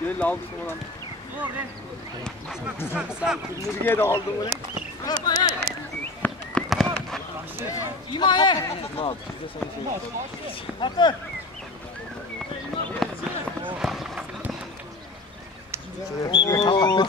Gel aldım ulan. Müziğe de aldım bunu. İmaye. Hatır. Tamam.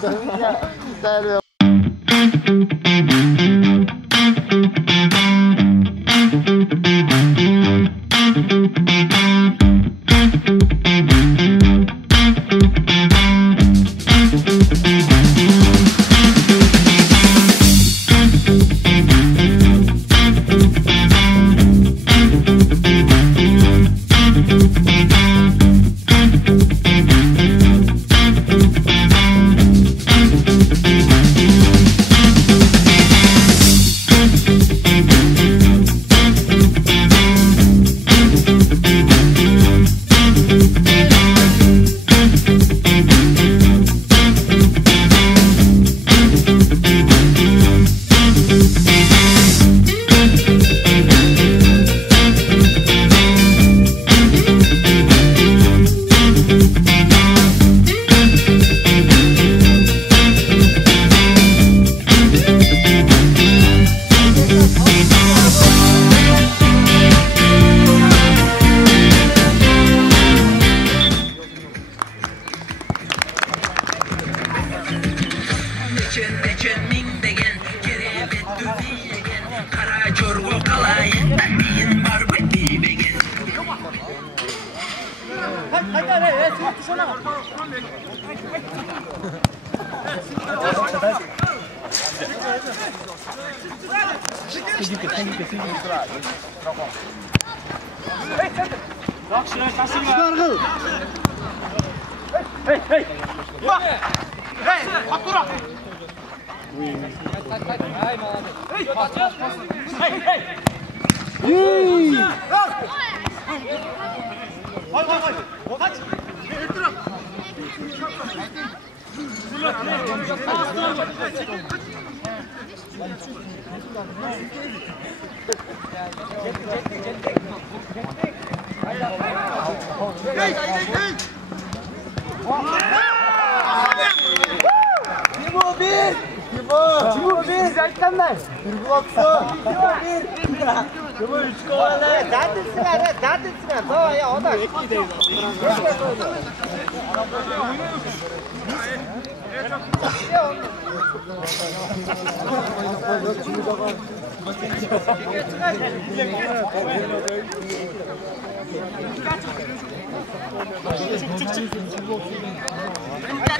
Çıkargıl. Hey! Bak! Hey! Akura! Hey! Kaç! Timo bir. Sertlenler. Bir bloksu. Timo 3 kovalı. Zaten tamam ya o da.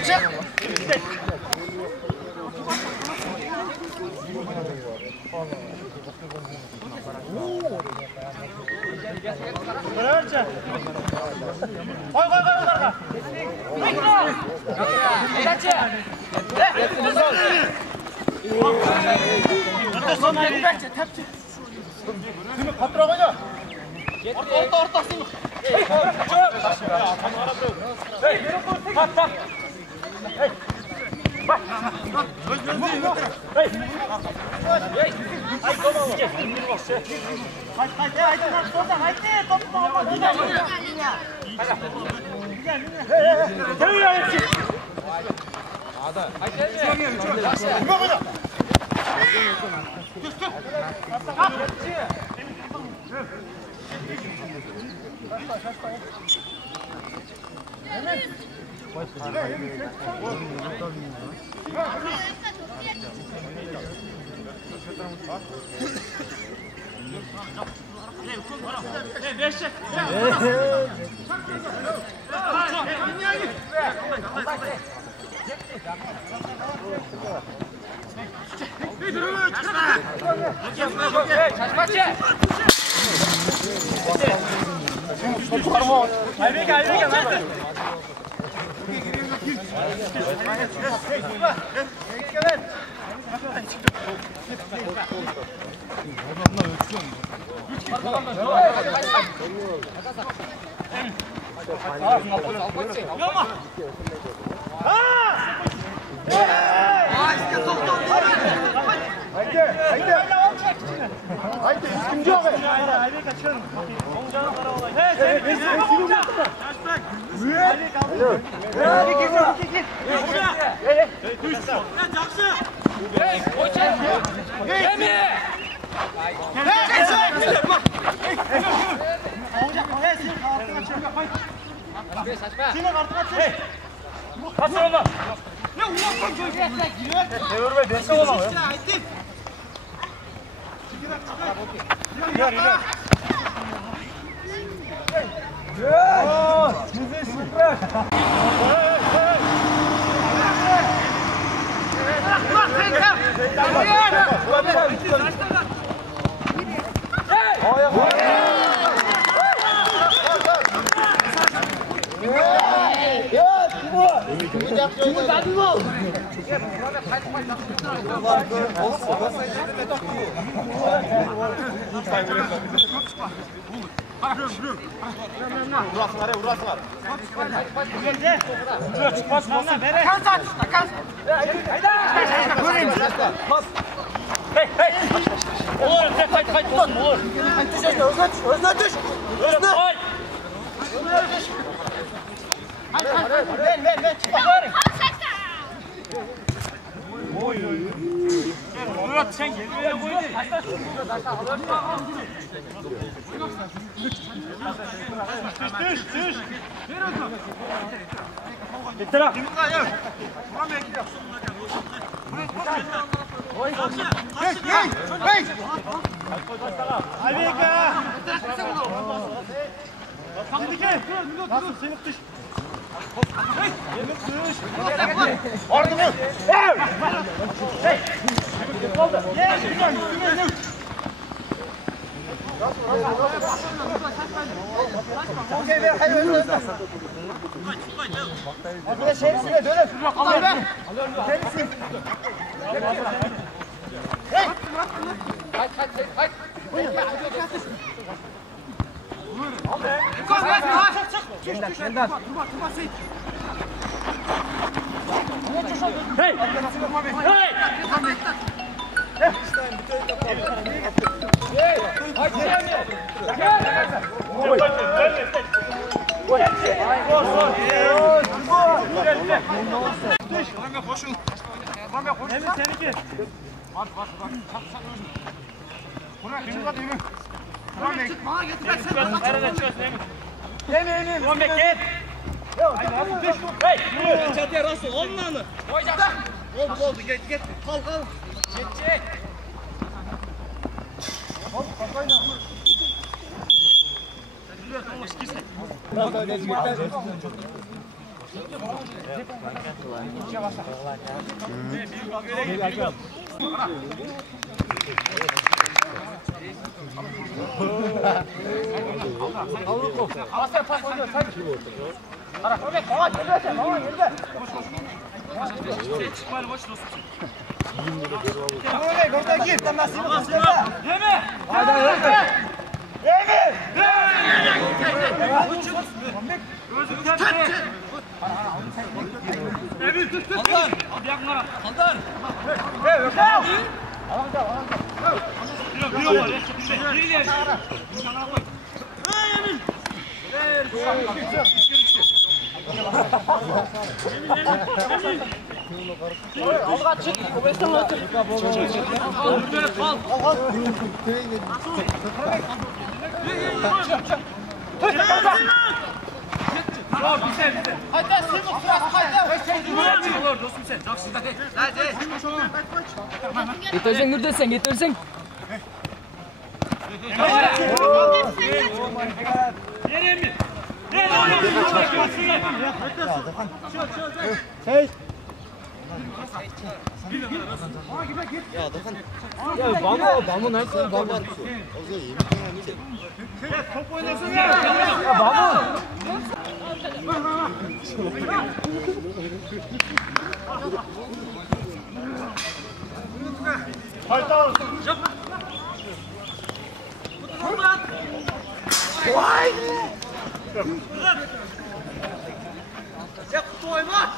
Çık! Önce. Koy orada. Orta. Haydi ikinci abi. Haydi kaçın. Hey, sen gel. Düş. Getir ha. Hey. Alika. Nasıl seni düş. Orada mı? Hey. Oldu. Yes. Okey ver hayır öyle. Hadi şerifine dönün. Al be. Şerifsin. Hey. Hayt. Al be. Çık. Yeniden. Hey! Hey! Oldu git. Kal. Çek. Hop kafayla. Alga çık. Obesten otur. Getirsin. Hey. Ya Bamo nerede? Bamo. Top oynasın ya. Haydi al. Vay. Ya kutu oyma.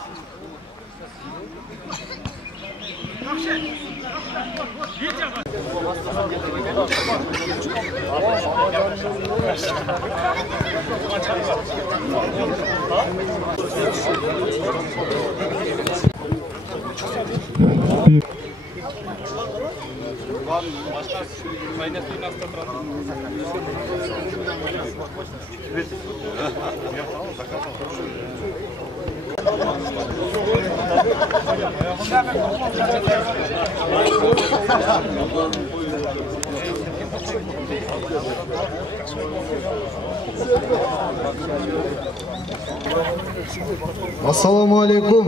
Assalamu alaikum,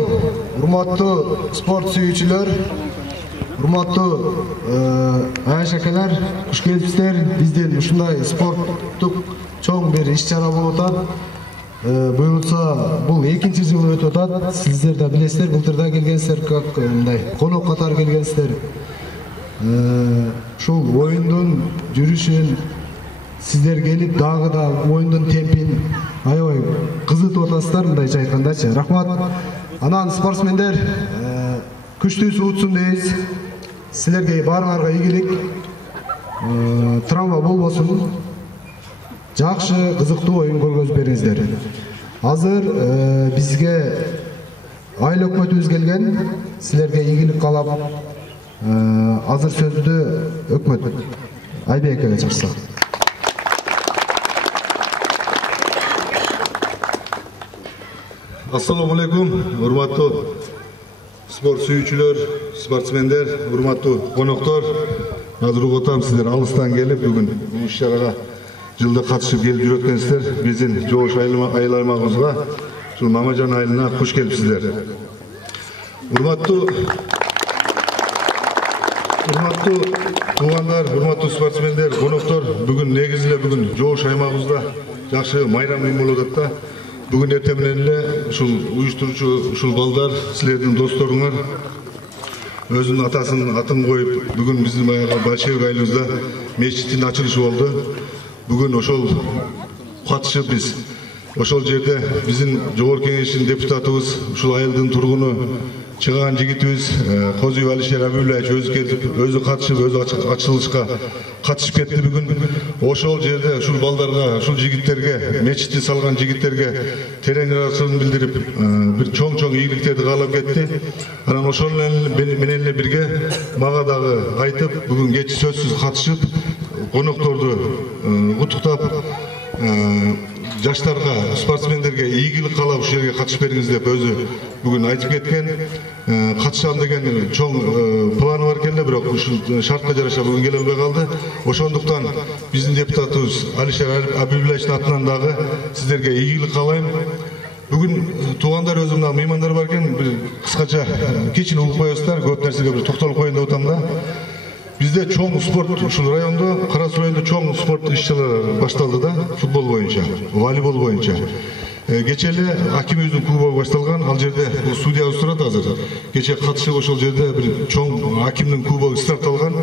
hurmatlı sport suyucular, hurmatlı aşakalar, hoş geldinizler. Bizden ушундай спорттук чоң bir iş-чара болуп атат. Буюрса, бул экинчи жыл өтүп атат. Сиздер да билесиздер, былтырда келгенсиздер, как мындай конок катары келгенсиздер. Ушул оюндун жүрүшүн сиздер келип дагы да оюндун темпин аябай кызытып атасыздар, мындайча айткандачы. Рахмат. Анан спортсмендер күчтүүсү утсун дейбиз. Силерге баарыңарга ийгилик. Травма болбосун. Жакшы, кызыктуу оюн көргөзүп бериңиздер. Азыр бизге айыл өкмөтүбүз келген. Силерге ийгилик каалап, азыр сөздү өкмөт Айбек эке чыкса. Assalamu alaikum, hurmatlı sport suyucular, sportsmenler, hurmatlı konoktор. Hazır otam sizler alıstan gelip bugün bu iş-çaraga жылда катышып келип жүрөткөнсүздөр. Биздин жоош айлармагыбызга, ушул Мамажан айылына куш келипсиздер. Hurmatlı туугандар, hurmatlı sportsmenler, konoktор, bugün негизиле bugün жоош аймагыбызда жакшы майрам уюм болуп атат да. Бүгүн эртең менен эле ушул уюштуруучу ушул балдар, силердин досторуңар өзүнүн атасынын атын коюп, бүгүн биздин баягы Большевик айылыбызда мечиттин ачылышы болду. Бүгүн ошол катышып биз ошол жерде биздин жогорку кеңештин депутатыбыз, ушул айылдын тургуну чыган жигитибиз Козуев Алишер Абибуллаевич өзү келип, өзү катышып, өзү ачылышка катышып кетти бүгүн. Ошол жерде ушул балдарга, ушул жигиттерге, мечитти салган жигиттерге терең ыраазычылыгын билдирип, бир чоң ийгиликтерди каалап кетти. Анан ошол менен эле бирге мага дагы айтып, бүгүн кеч сөзсүз катышып, конокторду куттуктап, жаштарга, спортсмендерге ийгилик каалап ушул жерге катышып бериңиз деп өзү бүгүн айтып кеткен. Катышам деген чоң планы бар экен эле, бирок ушул шартка жараша бүгүн келе албай калды. Ошондуктан биздин депутатыбыз Алишер Абибуллаевичтин атынан дагы сиздерге ийгилик каалайм. Бүгүн туугандар өзүмдө меймандар бар экен, бир кыскача кечине угуп коесуздар, көп нерсеге бир токтолуп коеюн деп атам да. Bizde çoğun sport, ушул районда, Карасу районунда çoğun sport иш-чаралары башталды да, футбол боюнча, волейбол боюнча. Кече эле Акимибиздин клубу башталган, ал жерде судьябыз турат азыр. Кече катышып ошол жерде бир чоң Акимдин клубу старт алган.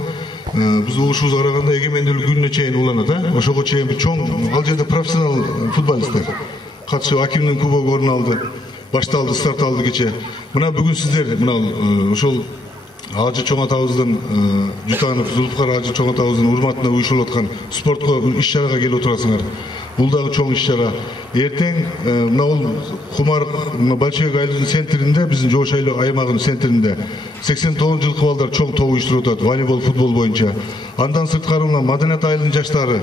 Биз угушубузга караганда эгемендүүлүк күнүнө чейин уланат, ошого чейин бир чоң, ал жерде профессионал футболисттер катышып Акимдин клубу орун алды. Башталды, старт алды кече. Мына бүгүн сиздер мына ошол Ажы чоң атабыздын Жутанов Зулфкар Ажы чоң атабыздын урматына уюшулуп аткан спортко иш-чарага келип отурасыңар. Бул дагы чоң иш-чара. Эртең мына бул Кумар Большевик айылынын центринде, биздин Жош айыл аймагынын центринде 89 жылкы балдар чоң топ уюштуруп атат, волейбол, футбол боюнча. Андан сырткары мына Маданият айылынын жаштары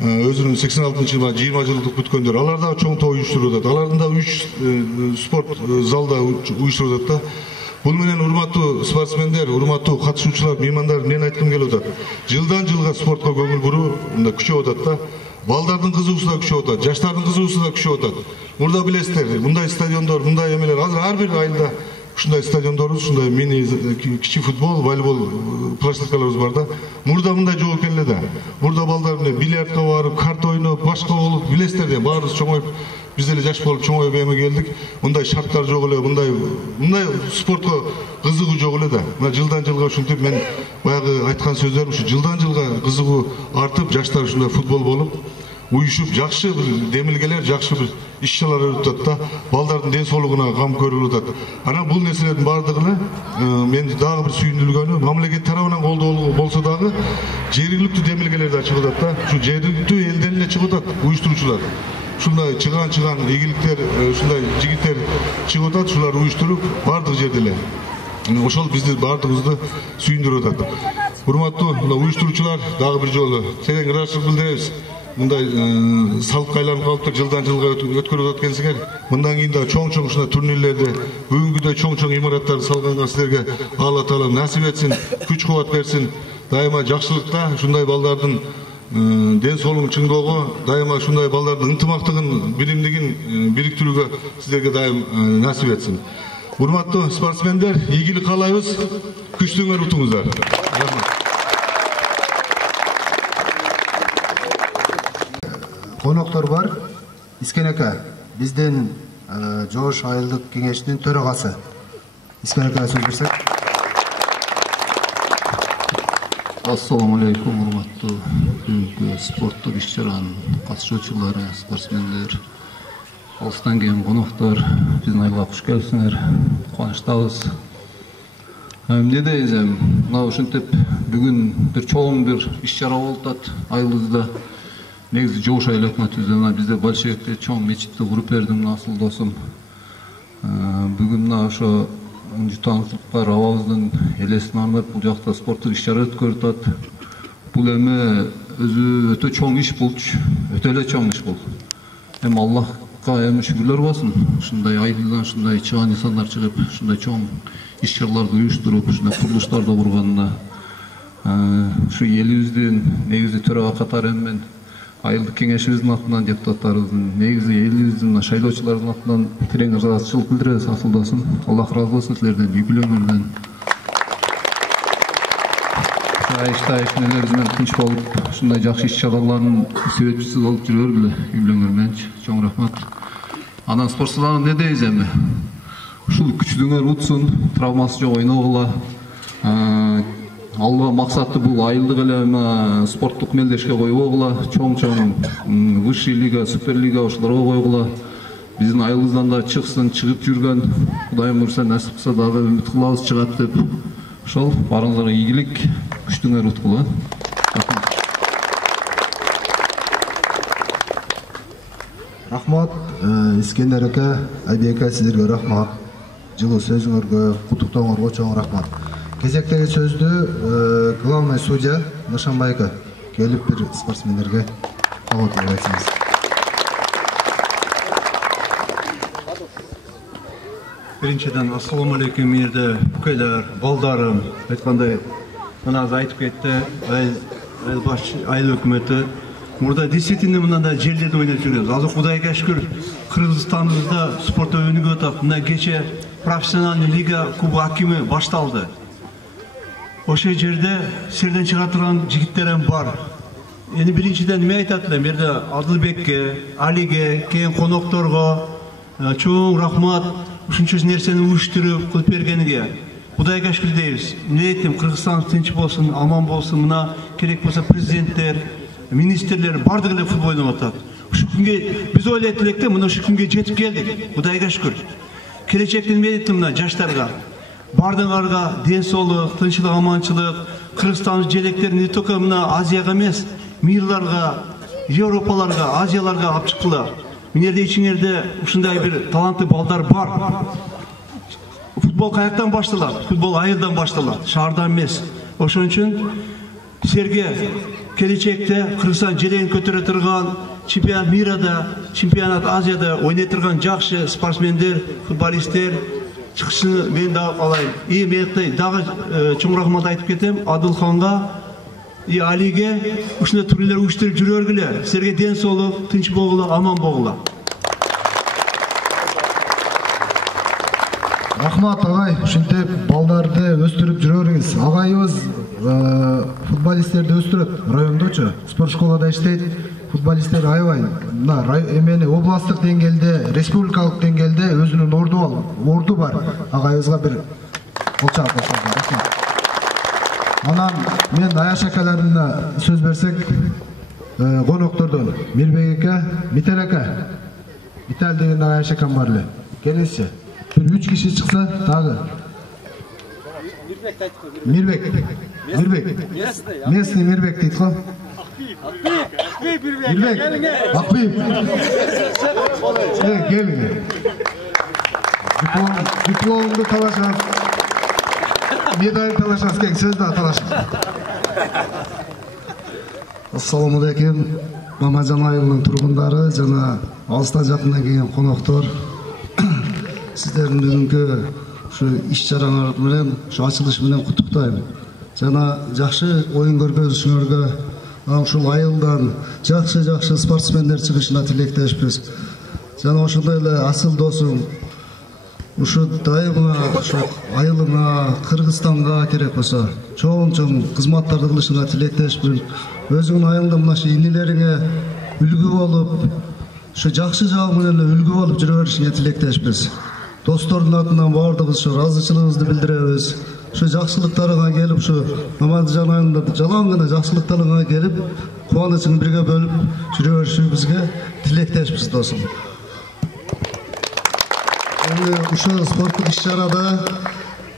өзүнүн 86-жылга 20 жылдык бүткөндөр, алар дагы чоң топ уюштуруп атат. Алардын да 3 спорт залда уюштуруп атат да. Бул менен урматтуу спортсмендер, урматтуу катышуучулар, меймандар, мен айткым келип атат. Жылдан жылга спортко көңүл буруу мында күчөп атат да. Балдардын кызыгуусу да күчөп атат, жаштардын кызыгуусу да күчөп атат. Мурда билесиздер, мындай стадиондор, мындай эмелер азыр ар бир айылда ушундай стадиондорубуз, ушундай мини кичи футбол, волейбол площадкаларыбыз бар да. Мурда мындай жок экен эле да. Мурда балдар менен бильярдка барып, карта ойноп, башка болуп, билесиздер да, баарыбыз чоңоюп, биз эле жаш болуп чоңоюп эме келдик. Мындай шарттар жок эле, мындай спортко кызыгуу жок эле да. Мына жылдан жылга ушинтип мен баягы айткан сөздөрүм ушу жылдан жылга кызыгуу артып, жаштар ушундай футбол болуп, уюшуп, жакшы бир демилгелер, жакшы бир иш-чаралар өтөт да. Балдардын ден соолугуна кам көрүлүп атат. Анан бул нерселердин баардыгы эле мен дагы бир сүйүндүргөнү, мамлекет тарабынан колдоо болсо дагы жергиликтүү демилгелер да чыгып атат да. Ушу жергиликтүү элден эле чыгып атат уюштуруучулар. Ушундай чыган ийгиликтер, ушундай жигиттер чыгып атат, ушулар уюштуруп баардык жерде эле. Ошол бизди баардыгыбызды сүйүндүрүп атат. Урматтуу уюштуруучулар, дагы бир жолу терең ыраазычылык билдиребиз. Мындай салыкка айланып калыптыр, жылдан жылга өткөрүп атат экенсиңер. Мындан кийин да чоң ушундай турнирлерде, бүгүнкүдөй чоң имараттарды салганга силерге Алла Таала насип этсин, күч кубат берсин. Дайыма жакшылыкта ушундай балдардын ден соолугун чыңдоого, дайыма ушундай балдардын ынтымактыгын, билимдигин бириктирүүгө сиздерге дайым насип этсин. Урматтуу спортсмендер, ийгилик каалайбыз, күчтүңөр утуңуздар. Коноктор бар. Искенека, биздин Жош айылдык кеңештин төрагасы. Искенека сөз берсек. Ассаламу алейкум, урматтуу бүгүнкү спорттук иш-чаранын катышуучулары, спортсмендер, алыстан келген коноктор, биздин айылга куш келипсиңер. Кубанычтабыз. Эмне дейсем, мына ушинтип бүгүн бир чоң бир иш-чара болуп атат айылыбызда. Негизи Жош айыл өкмөтүбүздө бизде Большевикте чоң мечитти куруп бердим, асыл досум. Бүгүн мына ошо Жутановдуктар абабыздын элесине арнап бул жакта спорттук иш-чара өткөрүп атат. Бул эми өзү өтө чоң иш болчу, өтө эле чоң иш болду. Эми Аллахка эми шүгүрлөр болсун, ушундай айылдан ушундай чыган инсандар чыгып, ушундай чоң иш-чараларды уюштуруп, ушундай курулуштарды курганына, ушу элибиздин негизи төрага катары мен айылдык кеңешибиздин атынан, депутаттарыбыздын, негизи элибиздин шайлоочулардын атынан терең ыраазычылык билдиребиз, асыл досум. Аллах ыраазы болсун силерден, үй бүлөңөрдөн. айыш нелерибиз менен тынч болуп, ушундай жакшы иш-чаралардын себепчиси болуп жүргөргүлө, үйлөнгөрмөнчү. Чоң рахмат. Анан спортчуларга не дейбиз эми? Ушул күчтүңөр утсун, травмасы жок ойногула. Алба максаты бул айылдык эле спорттук мелдешке койбогула, чоң высший лига, суперлига ошолорго койгула. Биздин айылыбыздан да чыксын, чыгып жүргөн, Кудайым буйрса насип кылса дагы үмүт кылабыз чыгат деп. Ошол барыңыздарга ийгилик, күчтүңөр уткула. Рахмат, Искендер ака, Айбек ака, сиздерге рахмат. Жылуу сөзүңөргө, куттуктооңорго чоң рахмат. Кезектеги сөздү главный судья Нашанбай ака келип бир спортсмендерге кабыл айтсаңыз. Биринчиден ассаламу алейкум эрде бүкөйлөр, балдарым, айткандай мына айтып кетти, айыл өкмөтү. Мурда действительно мындай жерлерде ойнап жүрөбүз. Азыр Кудайга шүкүр, Кыргызстаныбызда спорт өнүгүп атат. Мына кече профессиональный лига Кубок Акимы башталды. Ошол жерде сирден чыга турган жигиттерим бар. Эми биринчиден эме айтат элем, берде Адылбекке, Алиге, кийин конокторго чоң рахмат. Ушунча нерсени уюштуруп кылып бергениге Кудайга шүкүр дейбиз. Эмне айттым, Кыргызстан тынч болсун, аман болсун. Мына керек болсо президенттер, министрлер бардыгы эле футбол ойноп атат. Ушу күнгө биз ойлойт электе, мына ушу күнгө жетип келдик. Кудайга шүкүр. Келечекте эме айттым мына жаштарга? Бардыңарга ден соолук, тынччылык, аманчылык, Кыргызстан желектерин не только мына Азияга эмес, мирларга, Европаларга, Азияларга алып чыккыла. Минерде ичиңерде ушундай бир таланттуу балдар бар. Футбол каяктан башталат? Футбол айылдан башталат, шаардан эмес. Ошон үчүн силерге келечекте Кыргызстан желегин көтөрө турган, чемпионат мирада, чемпионат Азияда ойной турган жакшы спортсмендер, футболисттер чыкышын мен дагы каалайм. Мен дагы чоң рахмат айтып кетем Адылханга, Алиге ушундай турлар уюштуруп жүргөргүлө. Силерге ден соолук, тынч болгула, аман болгула. Рахмат агай, ушинтип балдарды өстүрүп жүрөрүңүз. Агайыбыз футболисттерди өстүрөт, райондочу, спорт школада иштейт. Футболисттер аябай эмени областтык деңгээлде, республикалык деңгээлде өзүнүн орду бар. Агайыбызга бир кол чаап коюңуздар. Рахмат. Анан мен Аяш акаларына сөз берсек, коноктордон Мирбек ака, Митер ака, Митал деген Аяш акам бар эле. Келиңизчи. Бир 3 киши чыкса дагы. Мирбек. Местный Мирбек дейт го. Мирбек. Акбиев. Келиңер. Дипломду талашабыз. Медаль талашабыз, кең сөз да талашабыз. Ассаламу алейкум. Мамажан айылынын тургундары жана алыстан жакындан келген коноктор. Сиздердин бүгүнкү ушу иш-чараңар менен, ушу ачылыш менен куттуктайм. Жана жакшы оюн көргөзүшүңөргө, ушул айылдан жакшы спортсмендер чыгышына тилектешпиз. Жана ошондой эле асыл досум, ушу дайыма ушу айылыңа, Кыргызстанга керек болсо чоң кызматтарды кылышыңа тилектешпин. Өзүңүн айылыңда мына ушу инилериңе үлгү болуп, ушу жакшы жагы менен үлгү болуп жүрө беришиңе тилектешпиз. Достордун атынан баардыгыбыз ушу ыраазычылыгыбызды билдиребиз. Ушу жакшылыктарыңа келип, ушу Мамадыжан айылында жалаң гана жакшылыктарыңа келип, кубанычыңды бирге бөлүп жүрө беришибизге тилектешпиз, досум. Ушул спорттук иш-чарада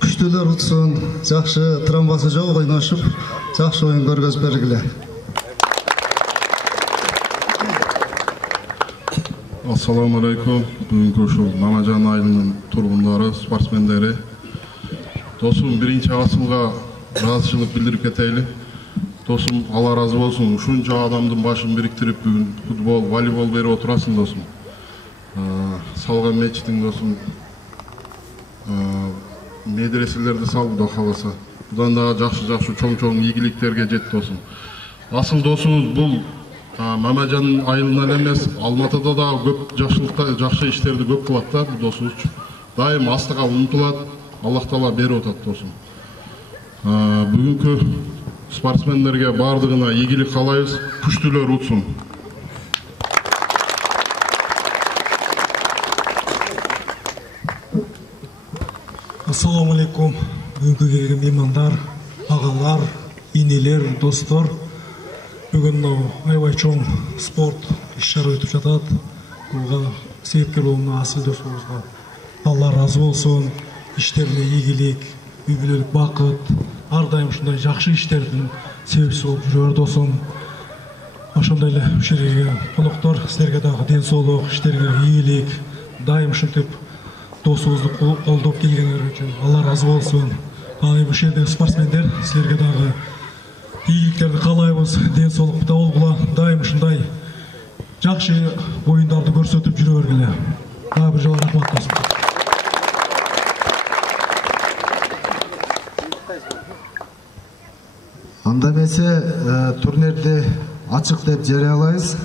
күчтүүлөр утсун, жакшы травмасы жок ойношуп, жакшы оюн көргөзүп бергиле. Ассаламу алейкум. Бүгүнкү ушул Мамажан айылынын тургундары, спортсмендери. Досум, биринчи Асылга ыраазычылык билдирип кетейли. Досум, Алла разы болсун. Ушунча адамдын башын бириктирип бүгүн футбол, волейбол берип отурасың, досум. Салган мечитиң, досум. Медреселерди сал, Кудай кааласа. Будан дагы жакшы чоң ийгиликтерге жет, досум. Асыл досумуз бул Мамажан айылынан эмес, Алматыда да көп жакшы иштерди көп кылат да, бул досубуз. Дайым астыга умтулат, Аллах Таала берип атат, досум. Бүгүнкү спортсмендерге бардығына игілік қалайбыз, күштілер ұтсын. Ассаламу алейкум. Бүгінгі келген меймандар, ағалар, инелер, достар. Бүгін аябай чоң спорт іс-шара өтіп жатады. Бұға себепкер болуына асыл досыңызға Алла разы болсын. Іштеріне игілік, үй-бүлелік бақыт, әрдайым шындай жақсы іштердің себепші болып жүрер досым. Ошондайлы үшерге қонақтар, сіздерге дағы денсаулық, іштерге игілік, дайым шынтып досыңызды қолдап келгендер үшін Алла разы болсын. Ал бұл жердегі спортсмендер, сіздерге дағы игіліктерді қалаймыз, денсаулық болғыла, дайым шындай жақсы ойындарды көрсетіп жүре бергіле. Дағы бір жолы рахмат болсын. Анда бесе турнирди ачык деп жарыялайбыз.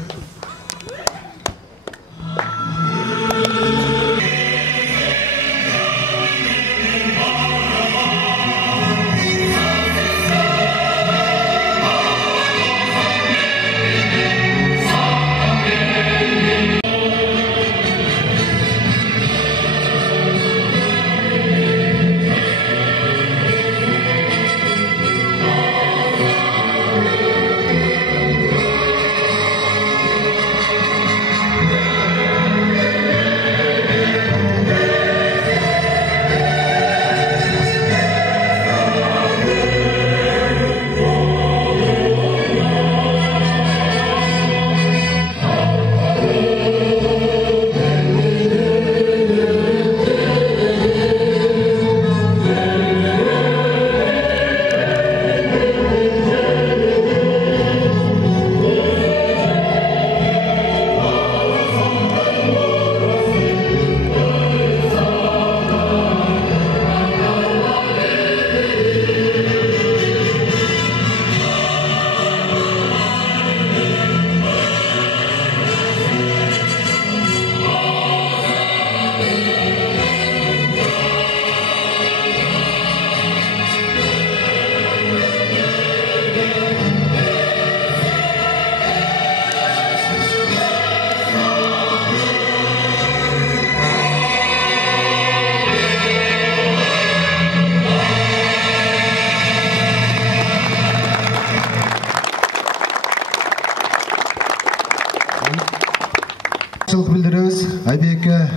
Bildiririz. Айбеке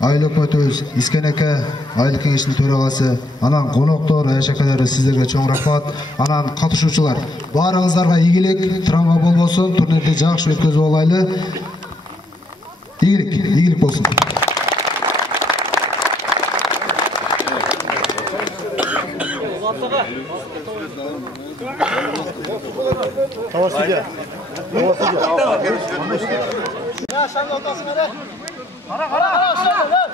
айлык өтөбүз, Искенеке айлык кеңешинин төрагасы, анан коноктор, аяшакалары сиздерге чоң рахмат. Анан катышуучулар, баарыңыздарга ийгилик, травма болбосун, турнирди жакшы өткөзүп алайлы. Ийгилик болсун. Ya sen de otasın hadi. Kara aşağı lan.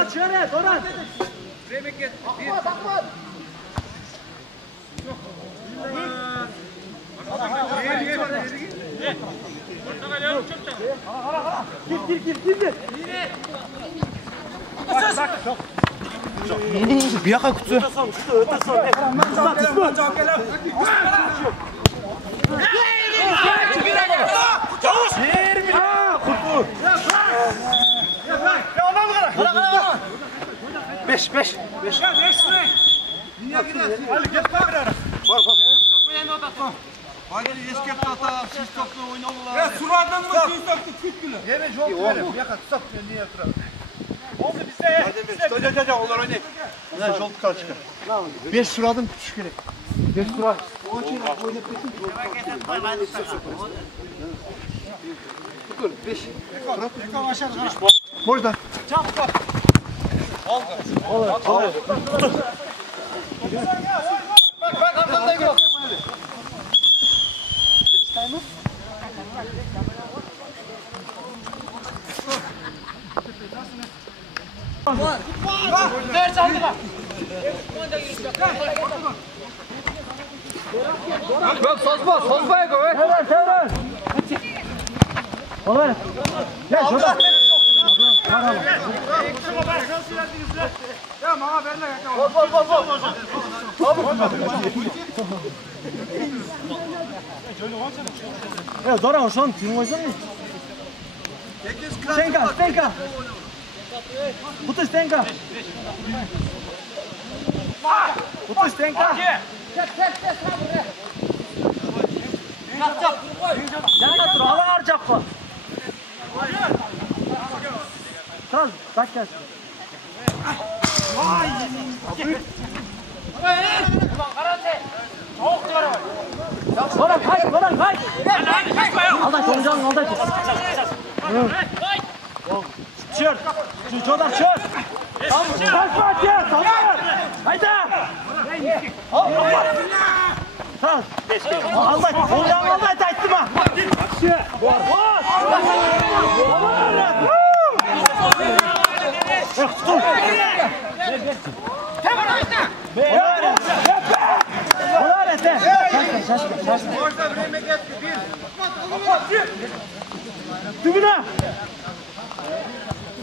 Buna çöre, Doran. Bir yaka kutu. Beş. Hadi eski tata siz topla oynamalar. Ya suradan mı siz topla kütkülü? Yeme çok verim. Yaka stop niye otur? Oldu bizde. Hadi biz. Onlar oynayın. Ne jol çıkar. 5 suradan küçük gerek. 5 sura. Onun için oynayıp kesin. Dur 5. Yaka aşağı. Burada. Çap çap. Al. Bak arkamda gel. Ders aldı bak. Yok sozma ego. Tevran. Olur. Gel şurada. Ya bana verle Ya Zoran hoşlan kim oysun? Stenka. Kutu Stenka. Jangan terlalu arjak kok. Terus, tak kas. Zoran kaç. Alda konuşalım alda. Çır. Çodar çır. Kaçma ya. Haydi. Tamam. Allah konuşalım alda ettim ha. Dibine.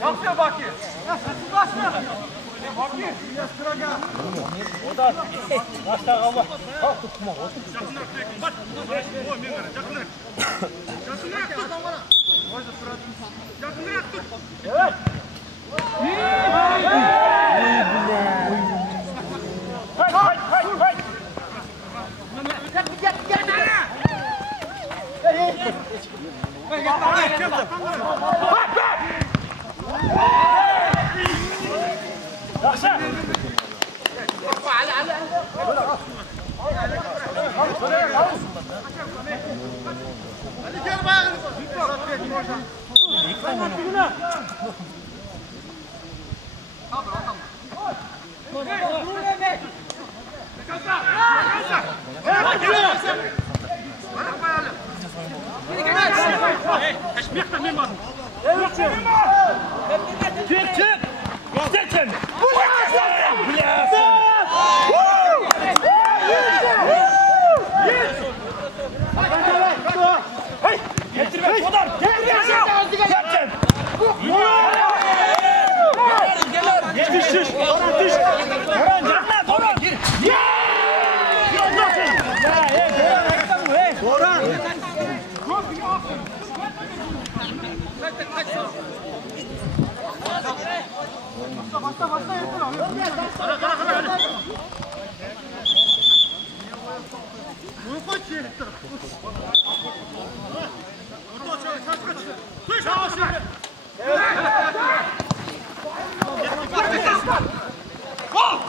Yapıyor Baki. Ya sesi başla. Baki. Yastraga. O da. Başla Allah. Kalk tutma. Bak. O men var. Yakınlar tut. Orada suratın. Yakınlar tut. Evet. Hay. Gol!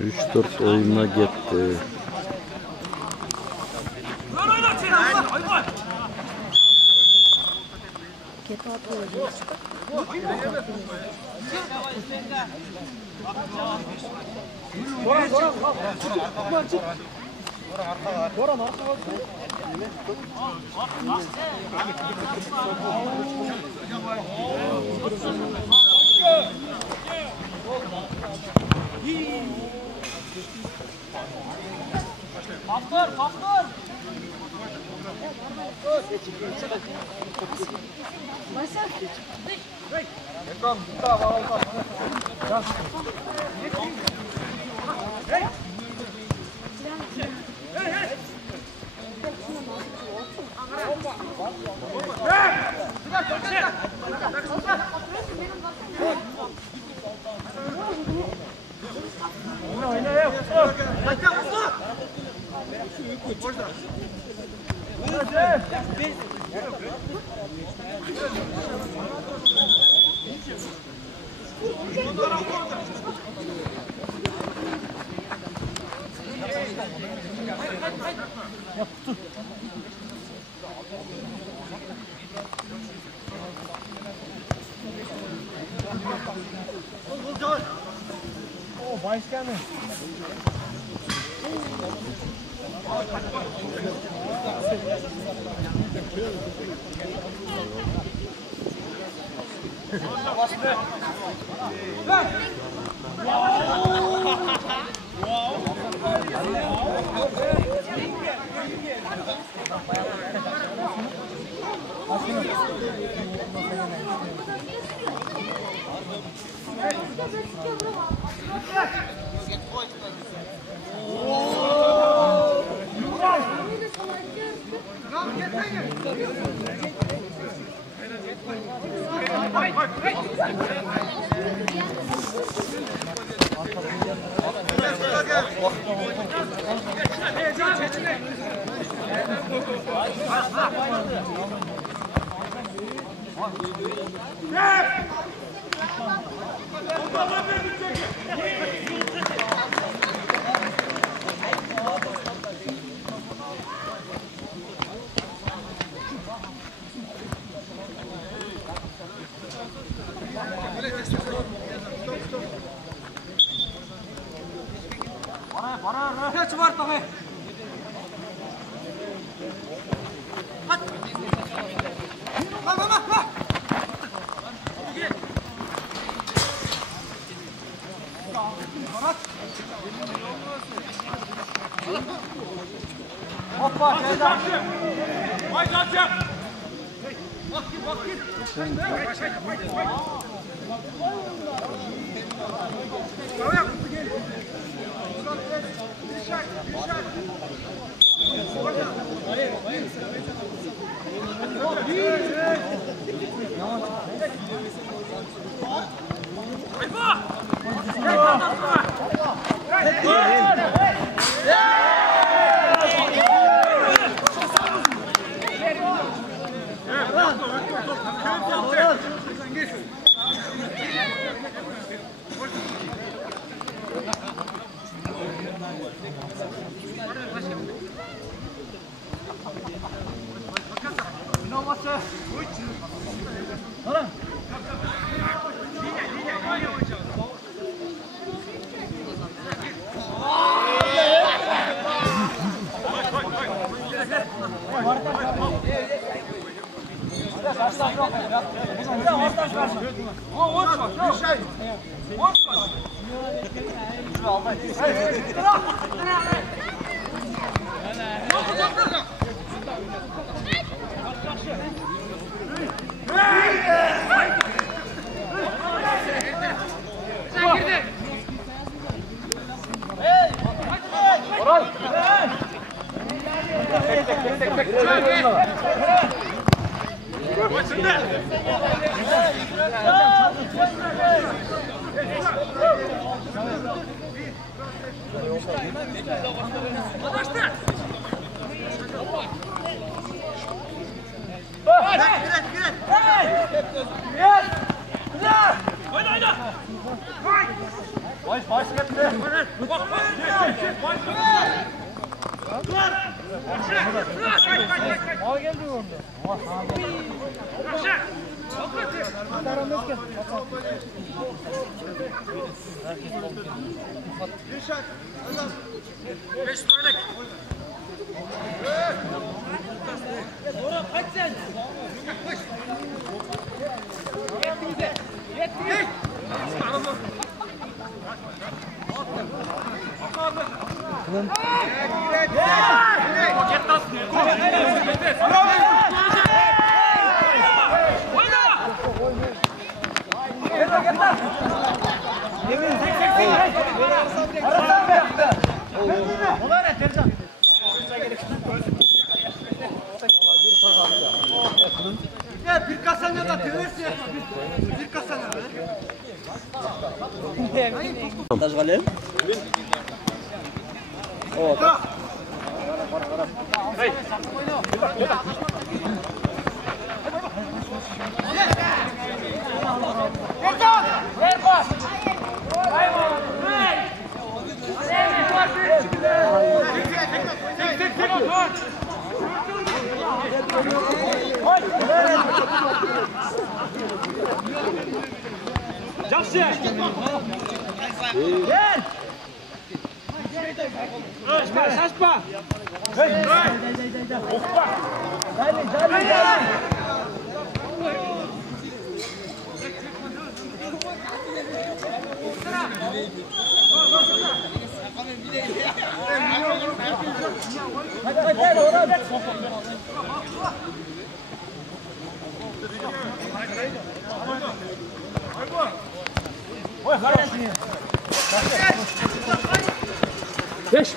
Üç dört oyuna gitti.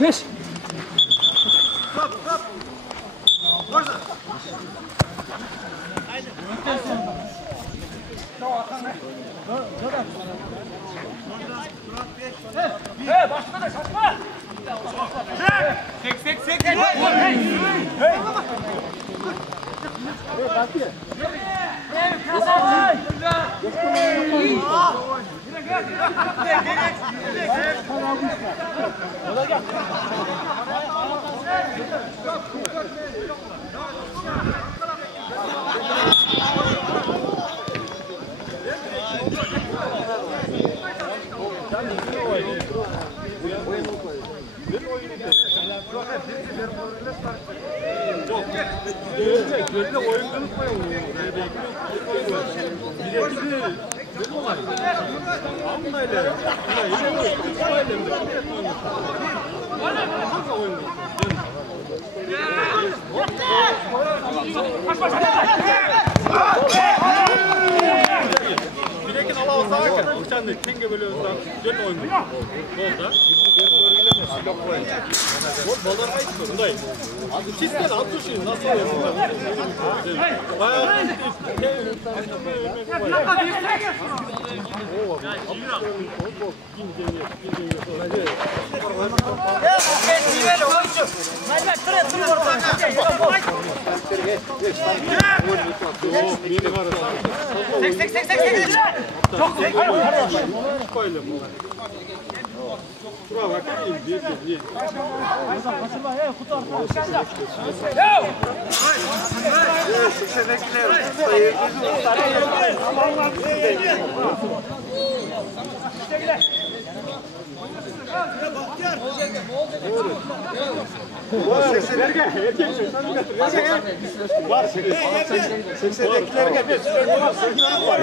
Beş. Başına da şaşma. Sek. Hey. Bilekin ala olsa bakın. Uçan da kenge böyle gel oyunu. Oldu. Ballar ayıp sorundayım. Çizden atışın nasıl yapıyorsun? Bayağı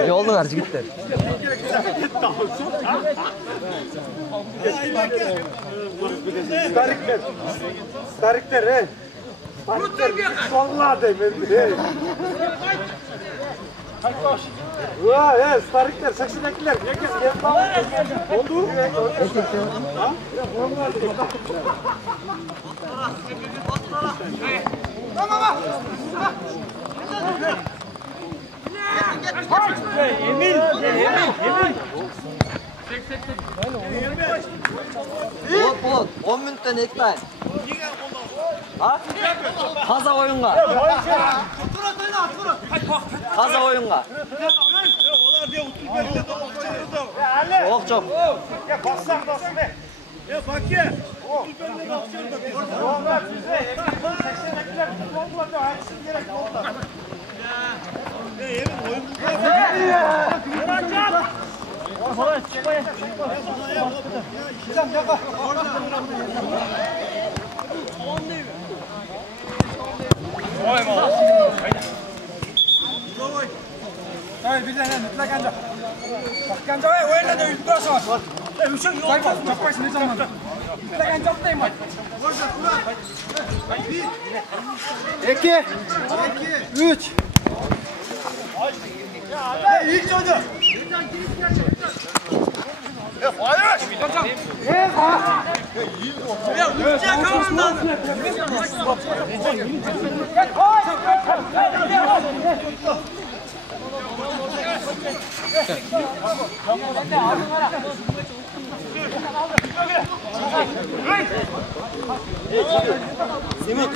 Yolda karşı gitti. Starikler he. Vallahi demem. Vay he, starikler, 80'dekiler. Herkes geldi. Oldu. Ha? Tamam. Emin. Bulut 10 minuttan ekleyin. Ha? Kaza oyunga. Kaza oyunga. Çok. Ya bassak nasıl be? Ya bak ya. Onlar bize 80'dekiler oldular da hangisini gerek oldu. Emin oyun. Oraya çıkmaya. Sen yaka. Oy ma. Hayır bir tane mutla ganda. Bak ganda oyunda da yutmuş var. Üçün yok. Yapmasın ne zaman? Mutla ganda yaptayım bak. İki. 3. Ya ilk çocuğu. Hayır. Ya lütfen kamandan. Simut.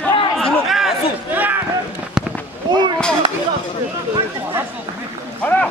Para.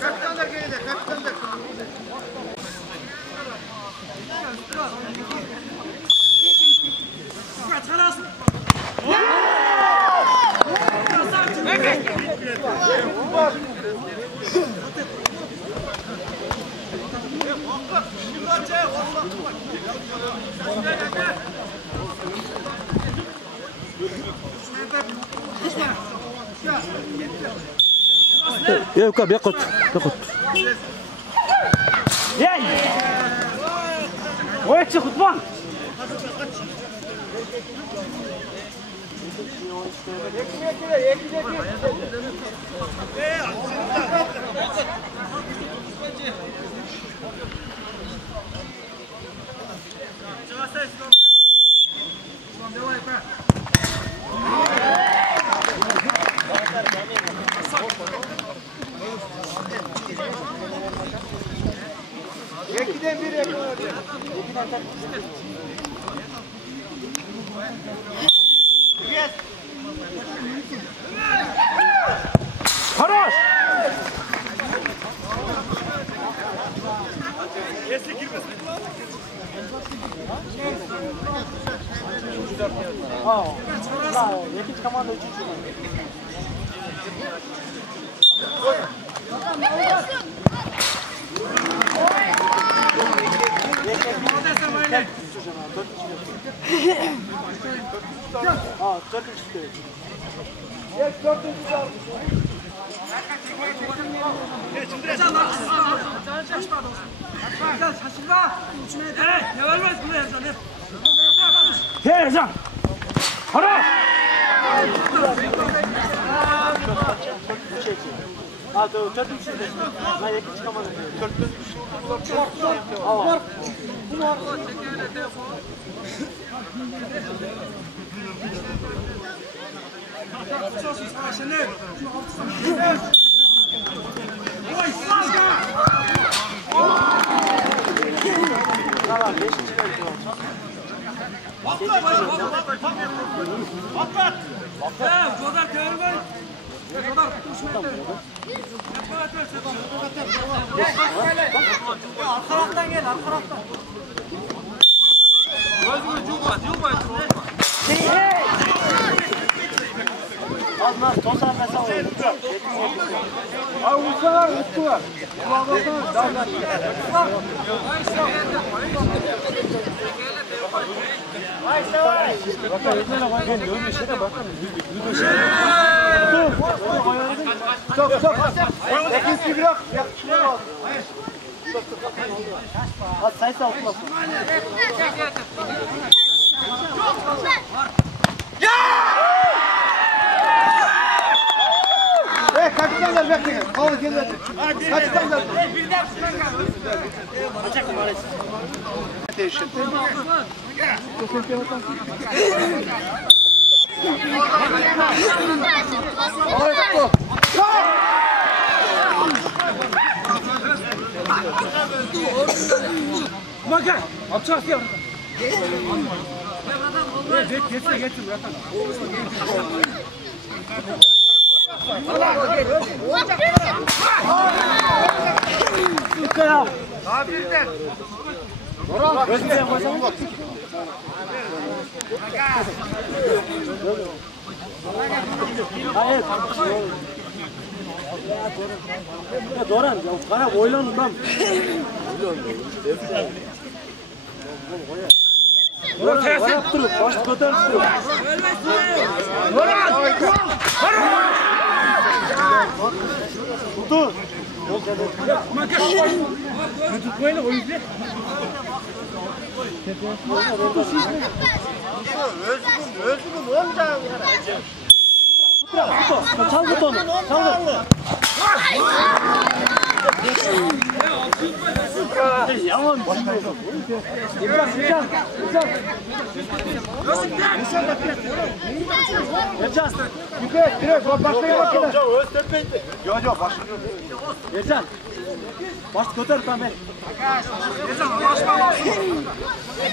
Kaptanlar geride, kaptanlar. Yok abi yakut. Gel. Oyuncu Kutman. Хорош! Если girmesin. Екінші команда üçüncü. Heyecan. Hara. Ha, dört üç. Ben yakın çıkamadım. Dört üç. Var. Bunlar. Arkadan gel, arkadan. Azmaz, tosan mesela olur. Abi uçsalar, uçtular. Kulağına dağlar. Bakın, yetmene bak. Ben dönme işe de bakın. Stop, stop. Yakınsı bırak. Şuraya bak. Hadi sayısı altına. Kaçtan bekleyin. Havuz gelin. Kaçtan gelin. Birden açık maalesef. Değişti. Bakın. Apçak ya. Getir. Abirden. Hayır. Ya Doran, ya kana oylanın lan. Doran tersi durup baş götürüyor. Doran! Dur. Tutmayla oyuncu. Özgün olmayacak. Çal butonu. Yaman. Ercan. Yukarı direkt başlayın bakayım. Öz tepeydi. Yok başlıyor. Ercan. Baş götür ben beni. Ercan başla.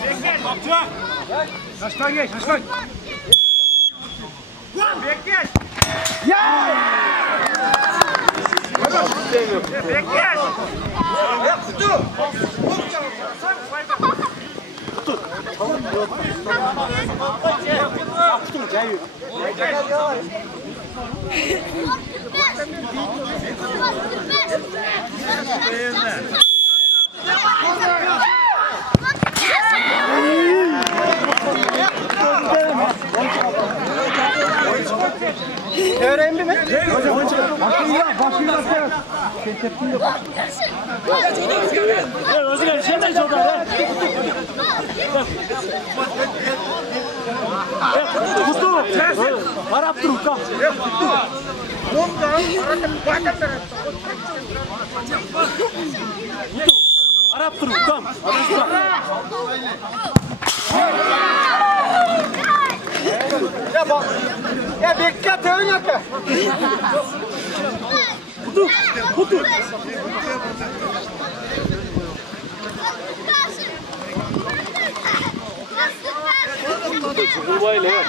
Bekle. Kapçı. Kaçtan geç. Bekle. Ya! Bekle. Ya kutu. Kutu. Kutu geliyor. Öğren mi? Arap dur, tam. Ya bak. Ya bekle tövün yakı. Kutu. Şunu bayla ya.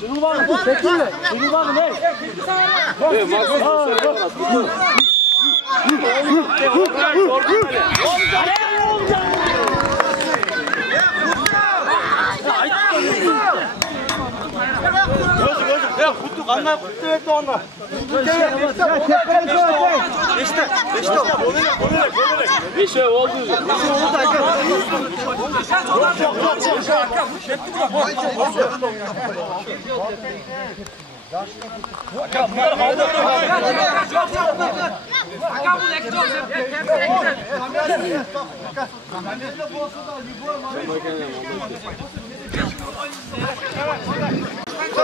Şunu bayla. Bu tekille. Şunu bayla ne? Ya kutu kanlar kutu verdi onlar. Beşe oldu.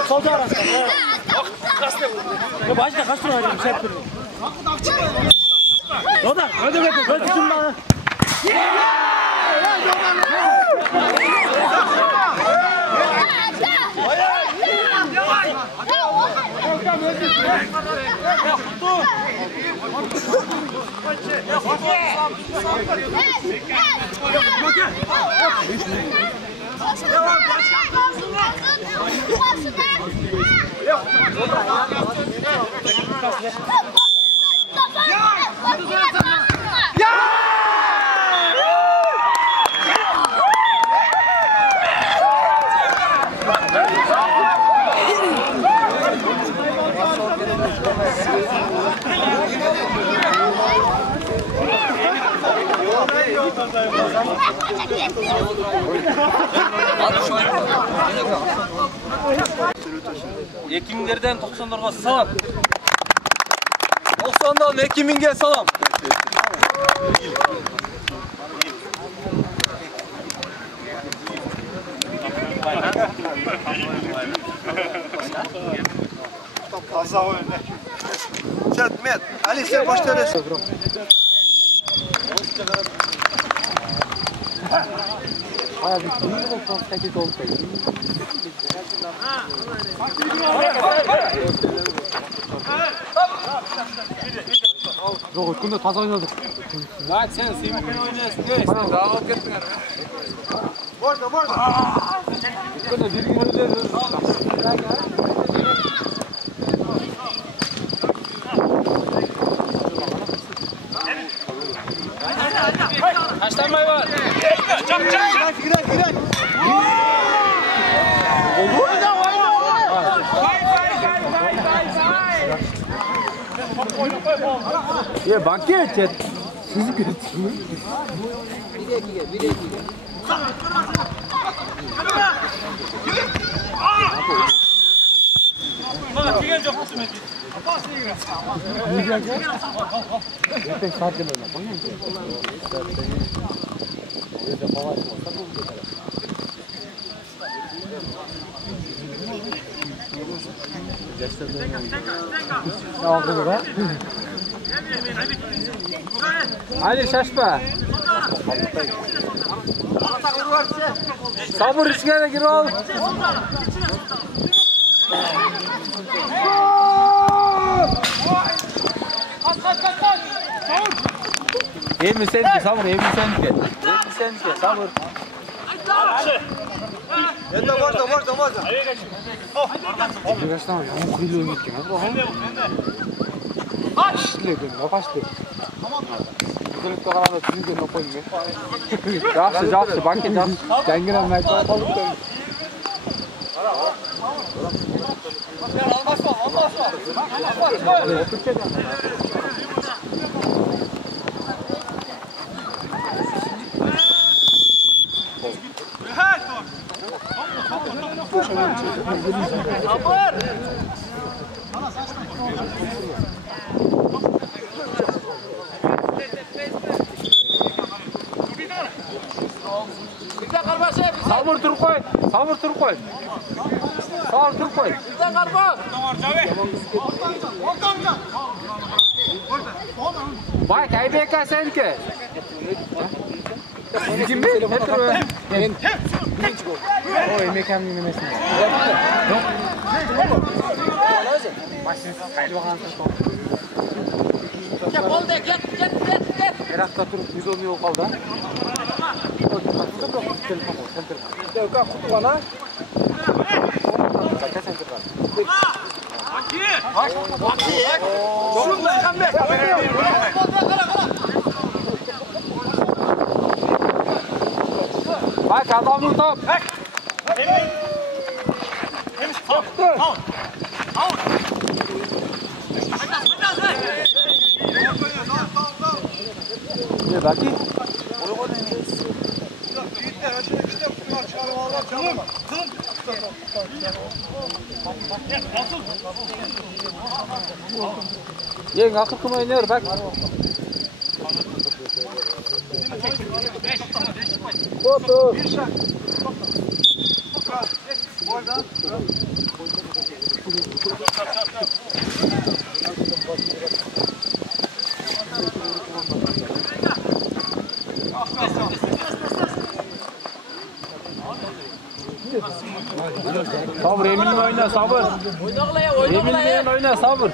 Solda arasında. Ya başta kaç tane hacım sen kırın. Dodar, ödüm yapın. Ödüm bana. Ekimlerden 90'lara salam. 90'dan Ekim'inge salam. Fazla oyun. Çatmet. Ali sen başta resim. Yok, kunde taza oynadık. Lan sen Seymour'la oynuyorsun. Sen daha alıp gittin yani. Borda. Kunde bir gün öyle. Taşlanmayı var. Çap. Giren. Ya banket chat. Sizi götürün. Bir. Bak giren çok kutu meclis. Yeter sakin olma. Ali şaşma. Sabır içine gir ol. Elmi sen ki sabır, elmi sen ki. Sabır. Yanda vardı. Arkadaşlar bu kuyruğu gitkin. Aç! Kaçtı. Güzellik de kadar da sizin de koyun be. Жақсы, banket жақсы. Жаңгиран мәйті алып қойдым. Sabır tur koy. Sabır tur koy. Bizden karpa. Bak Aybek senki. Kim mi? O emek hem yemesin. Yok. Başınız kaydı bakansın. Gel oldu gel. Erakta turup 110 yol kaldı. Yok kutu bana. Kaça sen kırlar? Bak adamın top. Ne bakayım? Yeng akıl kim oynuyor bak. Foto. Sabır Emin'le oyna sabır. Emin'le oyna sabır.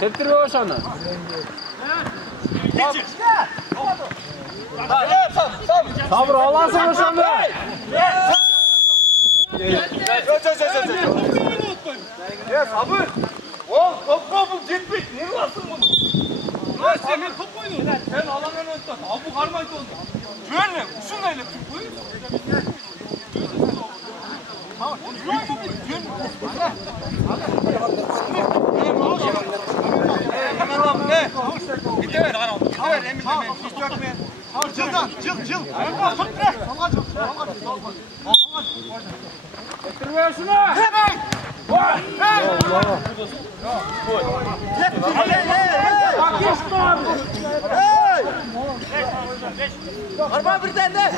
Teptirme o şanı. Sabır Allah'ın o şanı. Ya sabır. Oğlum top gitmiş. Vurmasın bunu. Lan sen top oynadın. Sen alanın önüne tut. Abi karmaydı oldu. Güvenle. Şunla ile tut koy. Tamam. Ne? Gider. Gider emin emin. Hiç dökme. Cıldan. Cıl. Ayaklar tut be. Salla cıl. Getirme şunu. Hemen. Hey. Arba bir tane.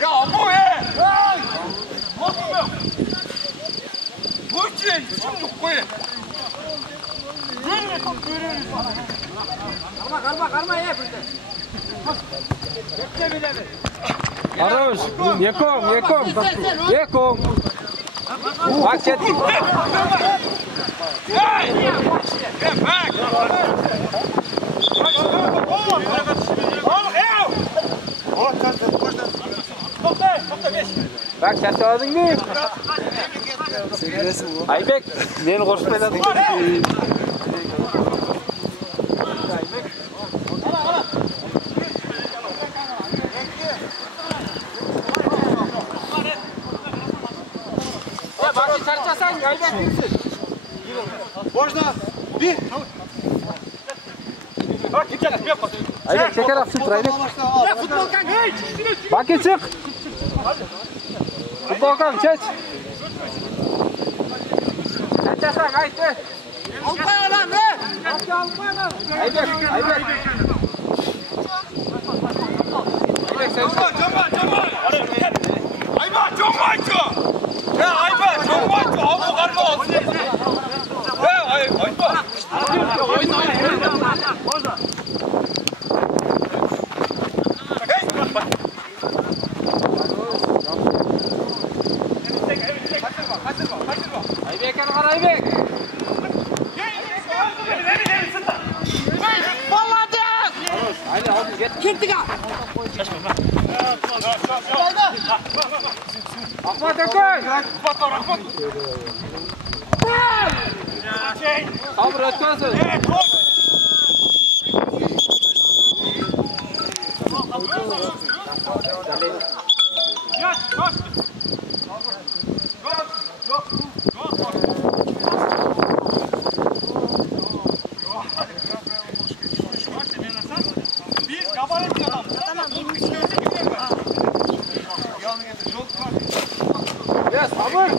Ya bu he. Bu için çok koy. Böyle top görürüz. Karma ye burada. Bekle bile mi? Aroş, yekom. Bak çet. Hey! Bak. Bak çet aldın mı? Aybek, beni koşmayladın. Bak çarçasan Aybek kimsin? Boşna. Bir. Bak gel. Aybek şeker at sıfır Aybek. Ya futbol kan. Hey! Bak çık. Futbol kan çek. Çarçasan Aybek. Alpaya lan ne? Aybek. Cemal. Ayba çok maço. Ya Ayba çok maço. Abu karma olsun. Ya Ayba. Oyun. Boşa. Aybek kan Aybek. Haydi hadi git. Gittik ha. Ahmet Akay. Rahmat. Sabır etmezsin. Biz kabaret adam. Tamam. Ya sabır.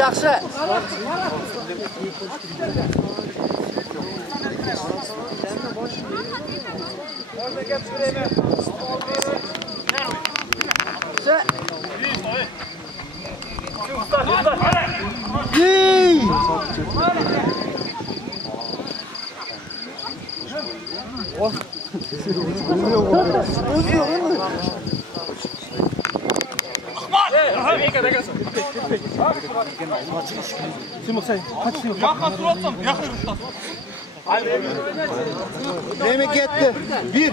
Жақсы. Memleketli. 1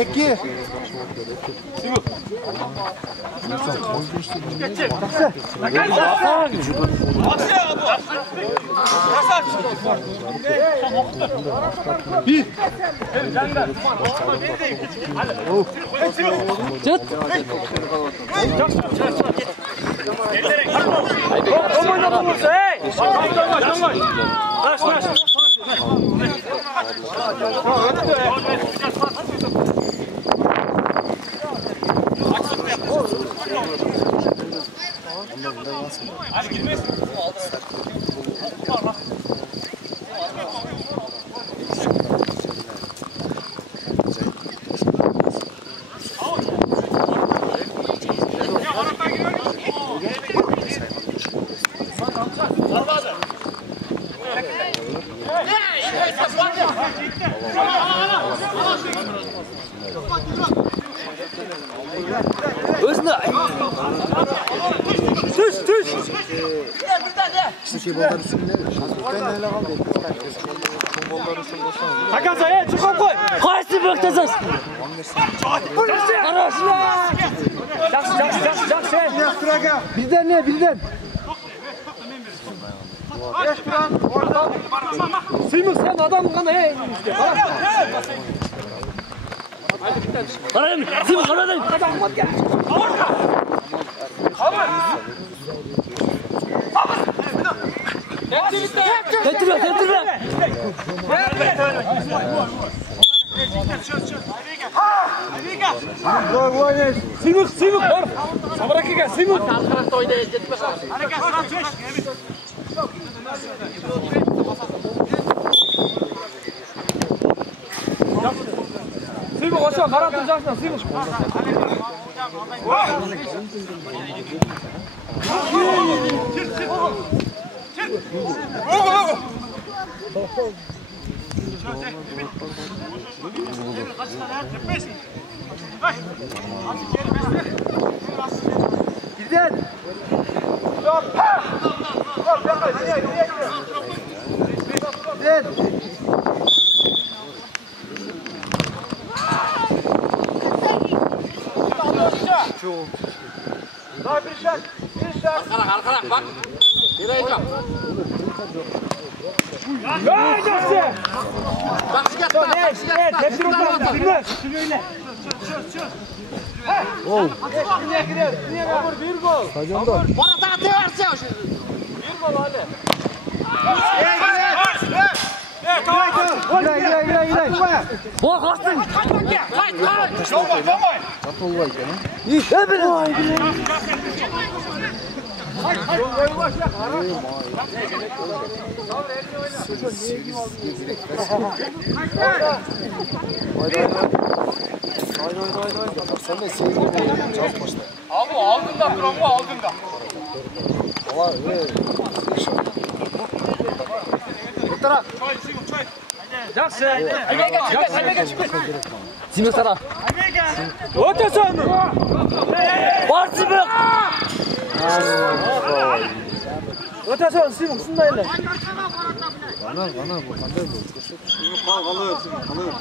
2 Hakan çıkın koy. Qaysi bıktınız? Qarasınlar. Yaxşı. Bizden ne? Bizden. Sıymış sen adam qana ey. Qarayın. Sıymış qarayın. Getirme. Sıymış var. Sabıra ki gel sıymış. Sıymış aşağı karantınacaksın sıymış. Birden. Birden. Daha bir şak. Arkadan bak. Nereye hocam? Ya Jackson. Bak çıkartma. Hepsini ortadan. Bilmez. Şöyle. Oh. Bir gol. Stadionda. Bana da atıversin. Bir gol hadi. Gire. Bak attın. Kayt. Çalmay. Atılma ikeni. İyi. Abi aldığında duran aldığında. Jackson. Simon sana. Otasan. Var Simon. Otasan Simon şundayla. Bana bu kanday bu. Kalır.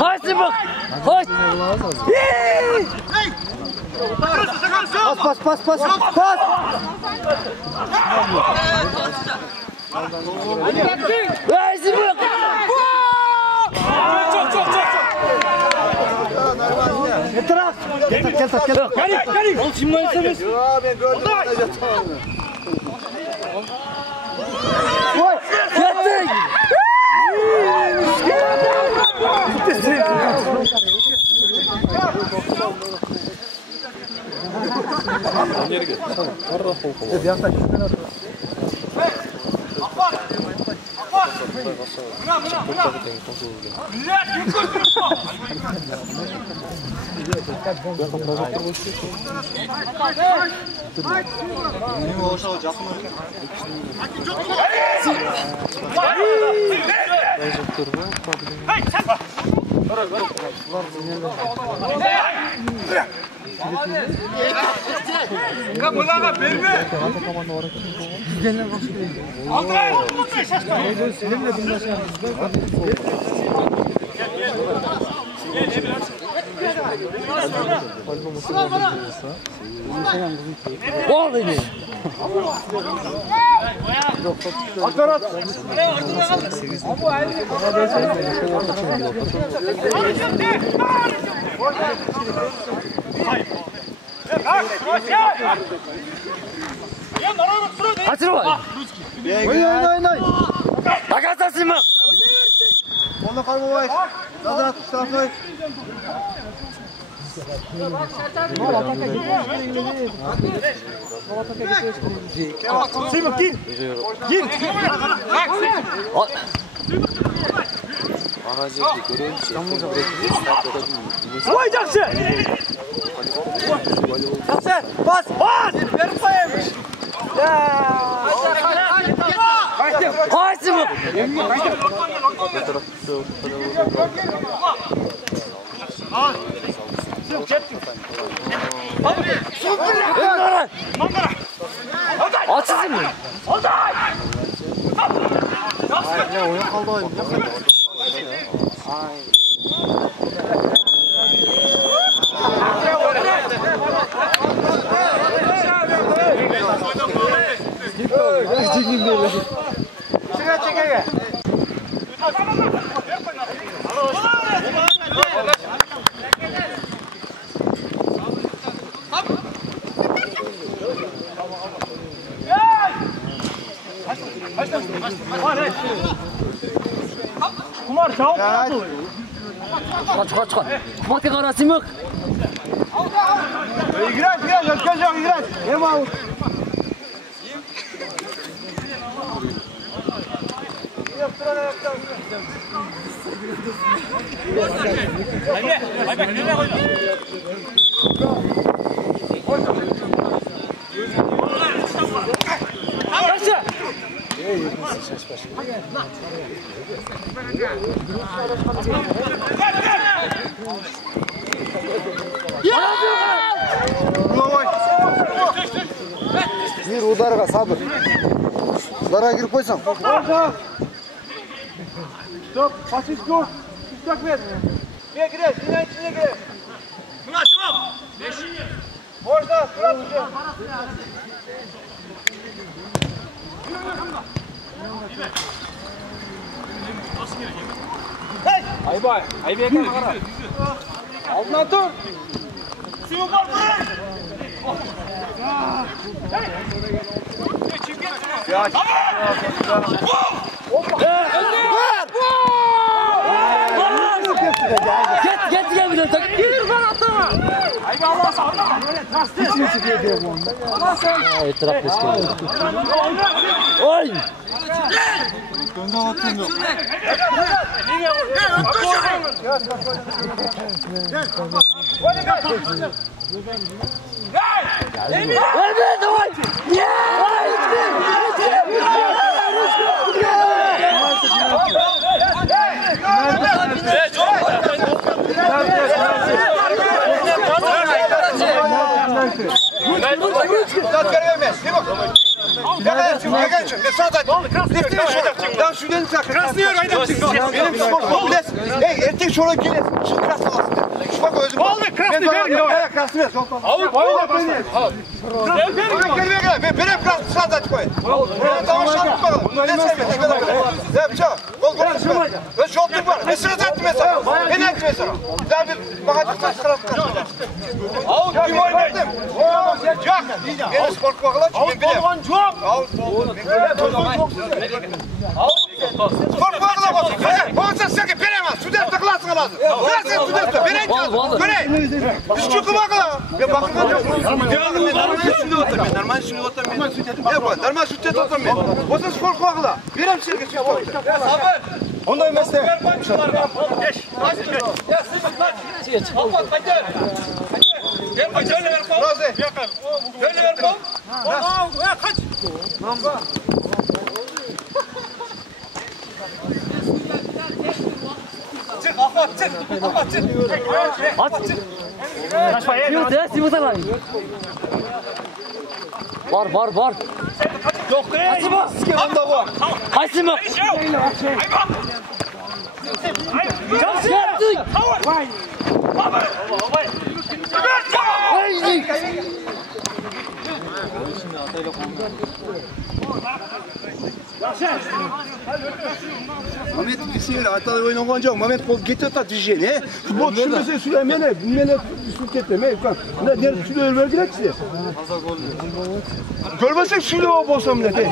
Hay Simon. Hay. Pas. Hay Simon. Gel. Gel. Ol Simon istemez. Ya ben gördüm. Gittin. Kapılara verme. Oğlum. Açırma. Oynay. Bakarsan Simon. Onu kalmamay. Nazar tutuşlar. Simon git. Vay Jackson. Bas. Verin koyayım. Hay Simon. Açsın Simon. Ya oyun kaldı oyun. Kumar çabuk. Kaç. Kumak arası mı? İgrat. Özkan İgrat. Hemen. Hadi. Bir udarga sabır. Udara girip koysan. Stop, pasif dur. Üstak ver. Bir gire, içine gire. Buna şuram. Boşta, sıra tutuyor. Aybay, Aybay gel. Altına dur. Suyu var mı? Ya. Get bir de tak. Gelir bana atma. Aybay Allah'a sağlık. Hiç çıkıyor diye bu anda. Etraf kesin. Oy. Gönde attın yok. Ver давай. Benim spor komples. Hey, erkek şöyle gelir. Şu kras alasın. Şu bak özüm. Oldu, krasını ver. Krasını ver. Abi, bayıla beni. Ben hep kras sadece koyun. Tamam şart bakalım. Ne sevmedin? Ne yapacağım? Gol gol. Ben şu otur var. Ne sırada attım mesela? Ben ne ettim mesela? Daha bir bakacak kras kras. Out, kim oynayın? Yok. Gene spor bakılar. Out, bolgan çok. Spor bakılar basın. Olsa sen veremez. Südet tıklasın lazım. Nasıl südet? Ben ettim. Göre. Biz çıkı bakılar. Ben bakılar yok. Normal şunu oturmayın. Yapma. Normal südet oturmayın. Olsa spor bakılar. Verem sergi spor. Sabır. Ondan mesle. Geç. Ya siz bak. Kapat kaçar. Gel kaçar ver kol. Böyle ver kol. Ya kaç. Çık afat çık. Afat çık. At çık. Kaçma ye. Simultan var. Yok değil. Kaçma. Anda bu. Kaçma. Hayvan. Yaptık. Vay. Baba. Mehmet bir şey hatta oynayacak. Mehmet kol getirdi diyeceğini. Futbol düşünmese Süleyman'e, bilmene sütletme. Ne Süleyman verdiler ki? Görmesek Süleyman bolsa millete.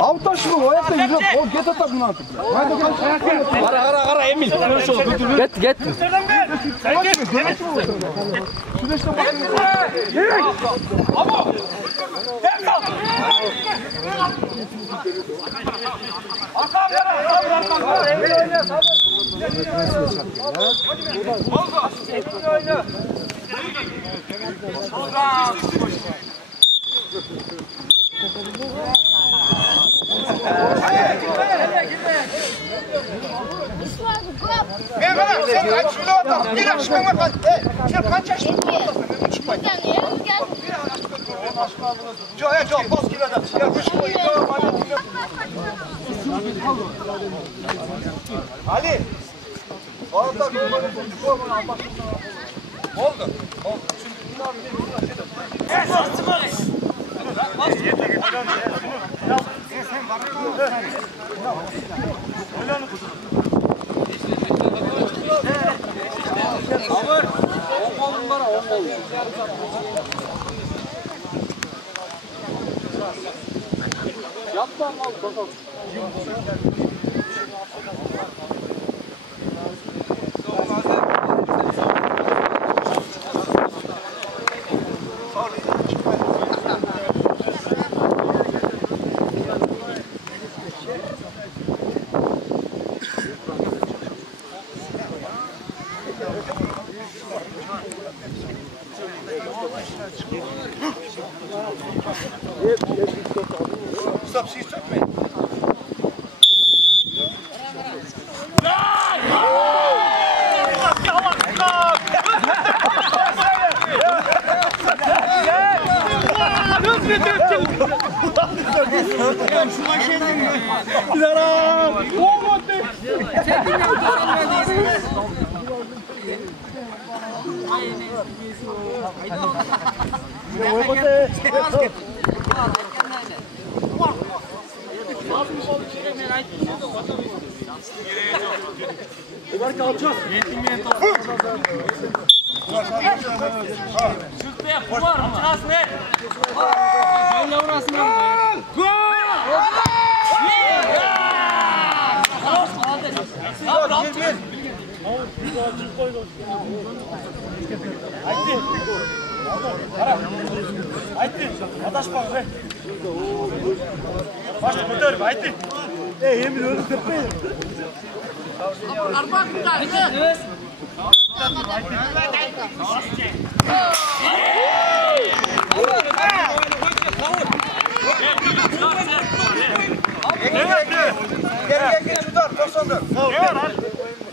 Avtaş mı? O ayakta yürü. O getirdi bunu artık. Kara Emil. Get. Nereden ver? Sen git. Süreçte bakın. Ama. Gel kal. Arkam yara. Emil oyna. Oldu. Emil oyna. Ben bana sen kaç kilo atar? Bir aşkın var kaç? Sen kaç yaşındasın? Çok bas kiloda. Ya kuş koy. Ali. Oldu. Sabır. 10 kolun var 10 kolun. Yapma mal bakalım. Stop, stop me. Aytti, adashma. Başla ko'tarib, aytti. Endi o'zim tepmaydi. Arba qildi. Gel tutar 94.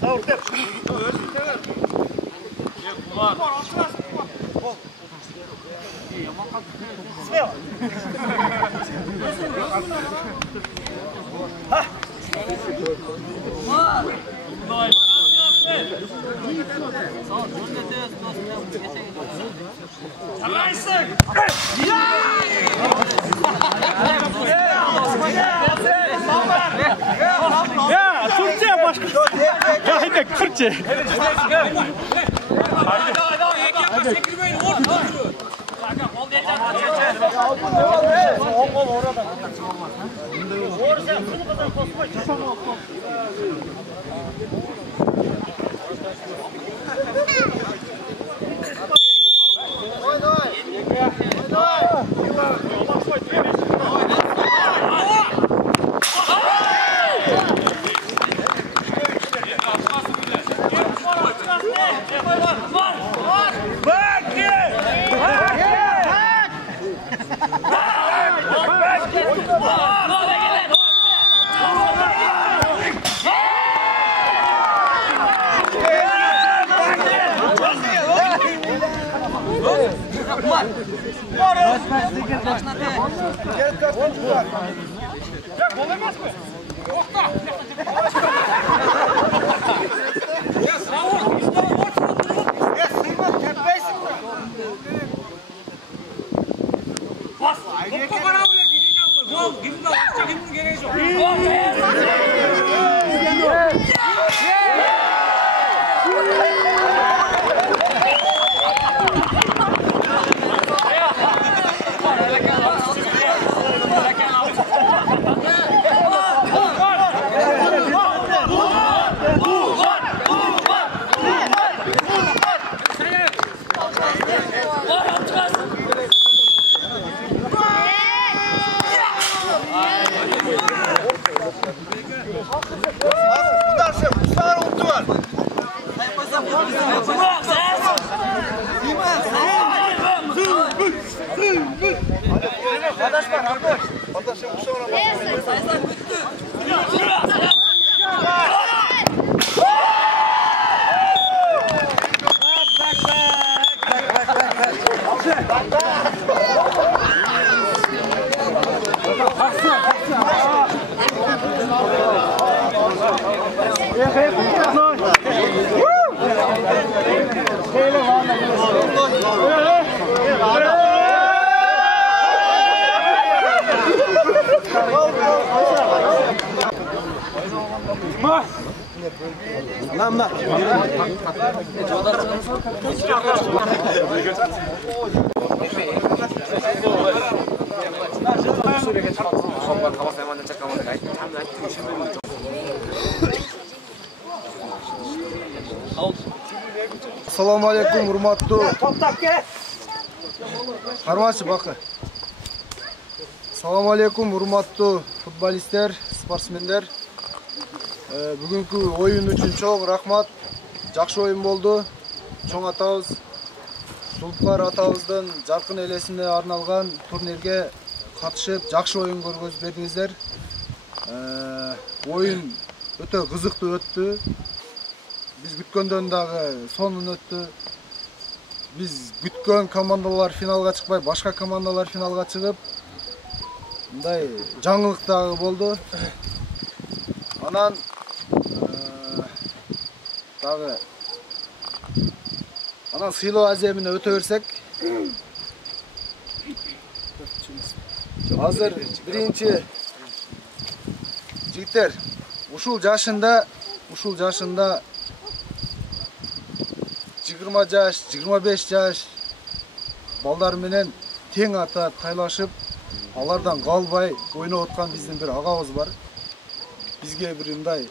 Savur tep. Ya, Türkçe başka. Ya hep Türkçe. Assalomu alaykum, hurmatli. Qarmachi bakı. Assalomu alaykum, hurmatli futbolistlar, sportsmenler. Bugungi o'yin uchun cho'q rahmat. Yaxshi o'yin bo'ldi. Cho'ng atamiz Sulqar atamızdan жарқын elesine arnalgan turnirге қатышып, жақсы ойын көргөзүп бердиңиздер. Ойын өтө кызыктуу өттү. Biz күткөндөн дагы сонун өттү. Biz күткөн командалар финалга чыкпай, башка командалар финалга чыгып, мындай жаңылык дагы болду. Анан дагы сыйлоо аземине өтө берсек. Азыр биринчи жигиттер ушул жашында 20 жаш, 25 жаш балдар менен тең ата тайлашып, алардан калбай ойноп аткан биздин бир агабыз бар. Бизге бир мындай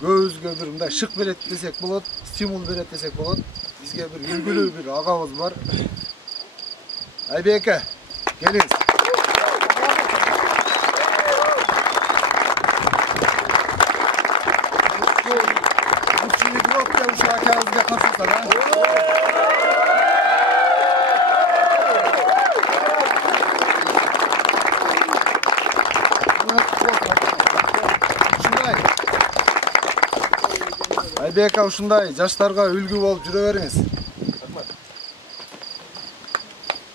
көбүзгө бир мындай шык берет десек болот, стимул берет десек болот. Бизге бир үлгүлүү бир агабыз бар. Айбеке, келиңиз. Айбека ушундай жаштарга үлгү болуп жүрө бериңиз.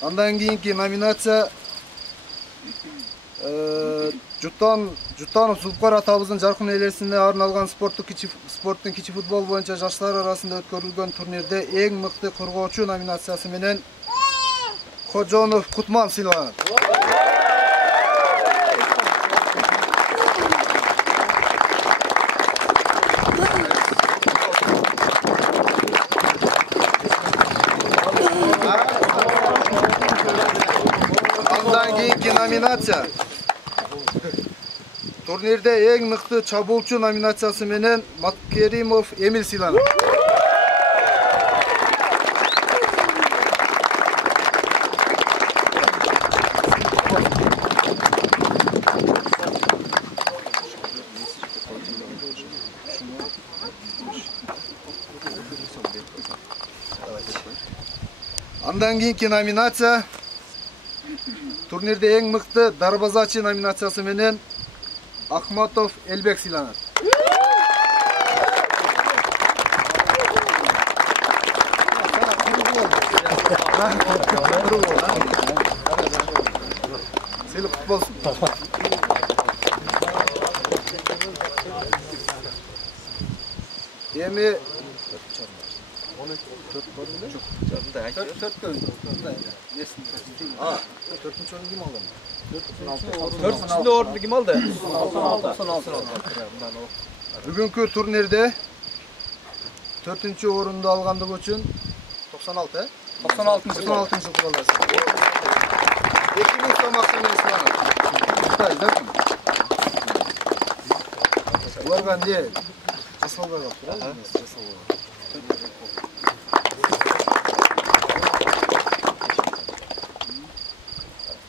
Андан кийинки номинация Жуттанов Зулпкар атабыздын жаркын элесине арналган спорттун кичи футбол боюнча жаштар арасында өткөрүлгөн турнирде эң мыкты коргоочу номинациясы менен Кожонов Кутман сыйланат. Андан кийинки номинация турнирде эң мыкты чабуулчу номинациясы менен Маткеримов Эмил сыйланат. Андан кийинки номинация турнирде эң мыкты дарбазачы номинациясы менен Ахматов Элбек сыйланат. Сыйлык кут болсун. Эми Төртүнчү орунду ким алды? Бүгүнкү турнирде 4-чү орунду алгандыгы үчүн 96, 96-чы футболдаш. 2000 сом акча менен сыйланат. Буларга эмне жасалбай калыптыр?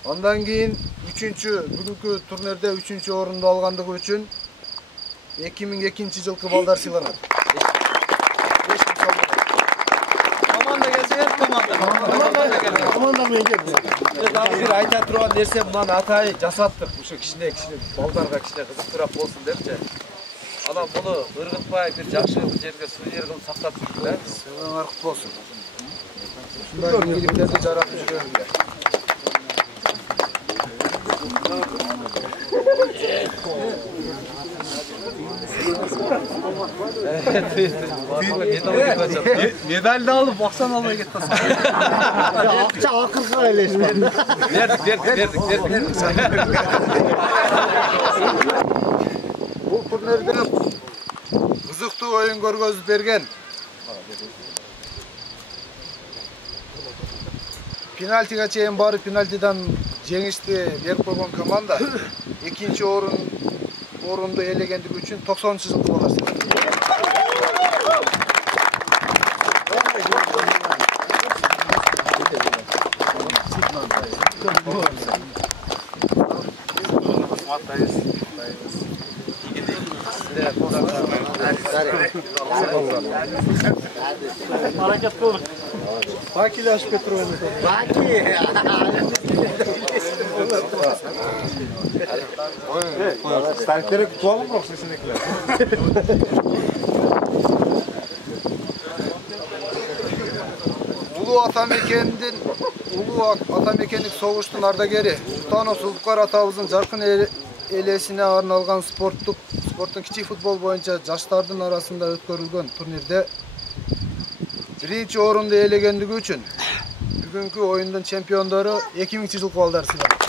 Андан кийин бүгүнкү турнирде 3-чү орунду алгандыгы үчүн 2002 жылкы балдар сыйланат. Команда келсе, команда менен келди. Бир айта турган нерсе мынаны атай жасаттык. Ушу кичине балдарга кичине кызыктыраак болсун депчи. Анан буну ыргытпай бир жакшы жерге сувенир кылып сактап жүрдүк да. Сыйланар кут болсун. Ушундай ийгиликтерди жаратып жүргөнгө. Медальды алып, акчаны албай кетти. Акча акырга элешмedi. Бердик. Бул турнирде кызыктуу оюн көргөзүп берген пенальтига чейин барып пенальтидан жеңишти берип койгон команда 2-чи орунду ээлегендиги үчүн 90-чы жылкы балдар. Hareket kılın. Bakili aşıp götürüyor. Baki. Startları tutalım mı kesinlikle? Ulu Atamekendin улуу атамекендик согуштун ардагери Султанов Сулпкар атабыздын жаркын элесине арналган спорттун кичи футбол боюнча жаштардын арасында өткөрүлгөн турнирде биринчи орунду ээлегендиги үчүн бүгүнкү оюндун чемпиондору 2000-жылкы балдар сыйланды.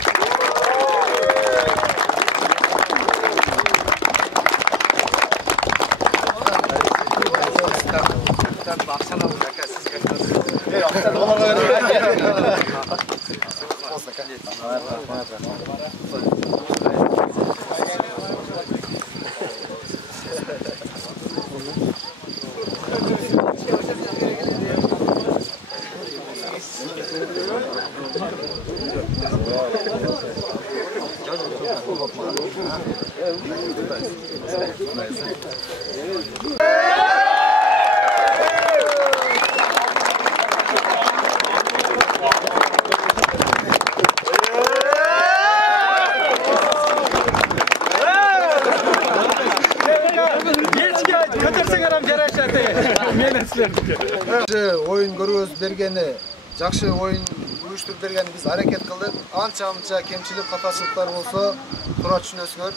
Oyun görüyoruz bergeni, жақсы oyun uyuşturup bergeni biz hareket kıldık. Ança kemçilik hataçılıklar olsa tura düşünösüңөр.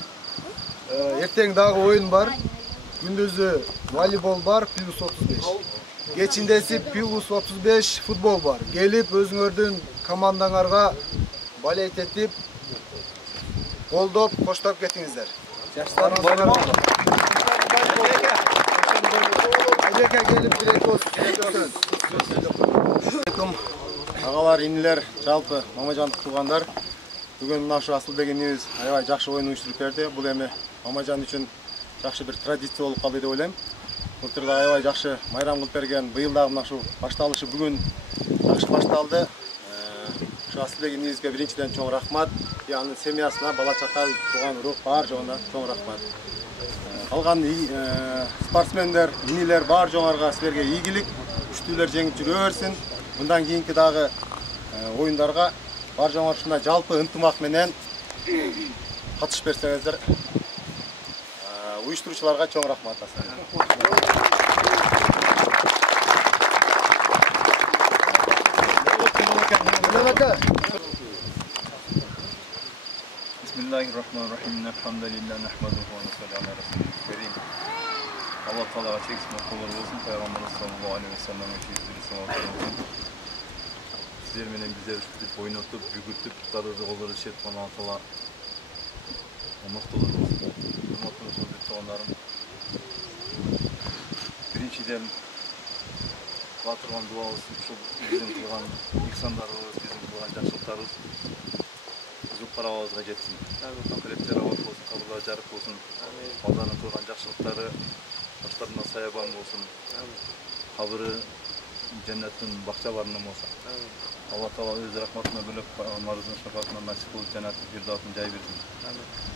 Erteң dagı oyun var. Gündüzü voleybol var plus 35. Geçindesi plus 35 futbol var. Gelip özüңөрдүn komandаңарга балет etip koldoп, koştop ketiңиздер. Ағалар, инилер, жалпы мамажандык туугандар. Бүгүн мына ушу Асылбек энибиз аябай жакшы оюн уюштуруп берди. Бул эми мамажан үчүн жакшы бир традиция болуп калды деп ойлойм. Былтыр да аябай жакшы майрам кылып берген. Быйыл дагы мына ушу башталышы бүгүн жакшы башталды. Ушу Асылбек энибизге биринчиден чоң рахмат. Анын семьясына, бала чака, тууган урук бар жоона чоң рахмат. Калган спортсмендер, инилер бар жоңарга силерге ийгилик, күчтүүлөр жеңип жүрө берсин. Мындан кийинки дагы оюндарга бар жоңар ушундай жалпы ынтымак менен катышып берсеңиздер. Уюштуруучуларга чоң рахмат. Bismillahirrahmanirrahim. Elhamdülillah nahmaduhu ve nussalli ala rasulihil kerim. Allah Teala'ga çeksin okullar olsun. Peygamberimiz sallallahu aleyhi ve sellem eşiğizleri sallallahu olsun. Sizler menen bize üşütüp, oynatıp, bügürtüp, tutarızı kolları işetken Allah Teala mıhtılar olsun. Hürmetli sohbet soğanlarım. Birinciden batırgan duamız, bizim kılgan ihsanlarımız, bizim kılgan жақсылықтарımız Uzun paravazga jetsin. Ahiretler avat olsun, kabırlar jarık olsun. Allah'ın kılgan жақсылықтары başlarına sayaban olsun. Kabırı cennetin bakçalarının olsun. Allah Teala öz rahmatına bölüp Peygamberimizin şefaatine nasip olup cennetin firdevsini jay bersin.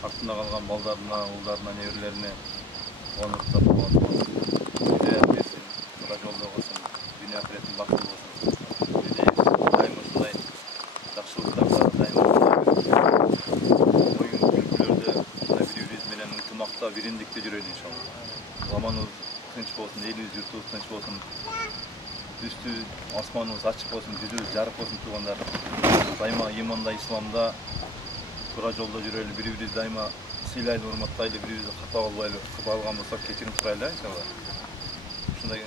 Aklında kalgan baldarına, ullarına, nevrilerine onu tutup hidayet versin. Tura jolda olsun. Dünya ahiretin baktı olsun. Daim uşunday жақсылықтарга daim oyun kültürlerde bir-birimiz menen ынтымакта, биримдикте жүрөйүн иншалла. Zamanımız tınç bolsun, elimiz yurtubuz tınç bolsun. Üstü asmanımız açık olsun, yüzümüz жарык olsun tuğanlar. Daima imanda, İslamda tura jolda жүрөлү, bir-birimiz daima sıylaylı, hurmattaylı, bir-birimizi kata albaylı, kıbalgan bolsak keçирип турайлы иншалла. Ушундай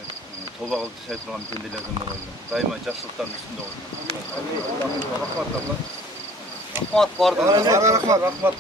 тоба кылып жашай турган пенделерден бололу. Daima жақсылыктардын үстүндө болсун. Рахмат бардыңызга. Рахмат.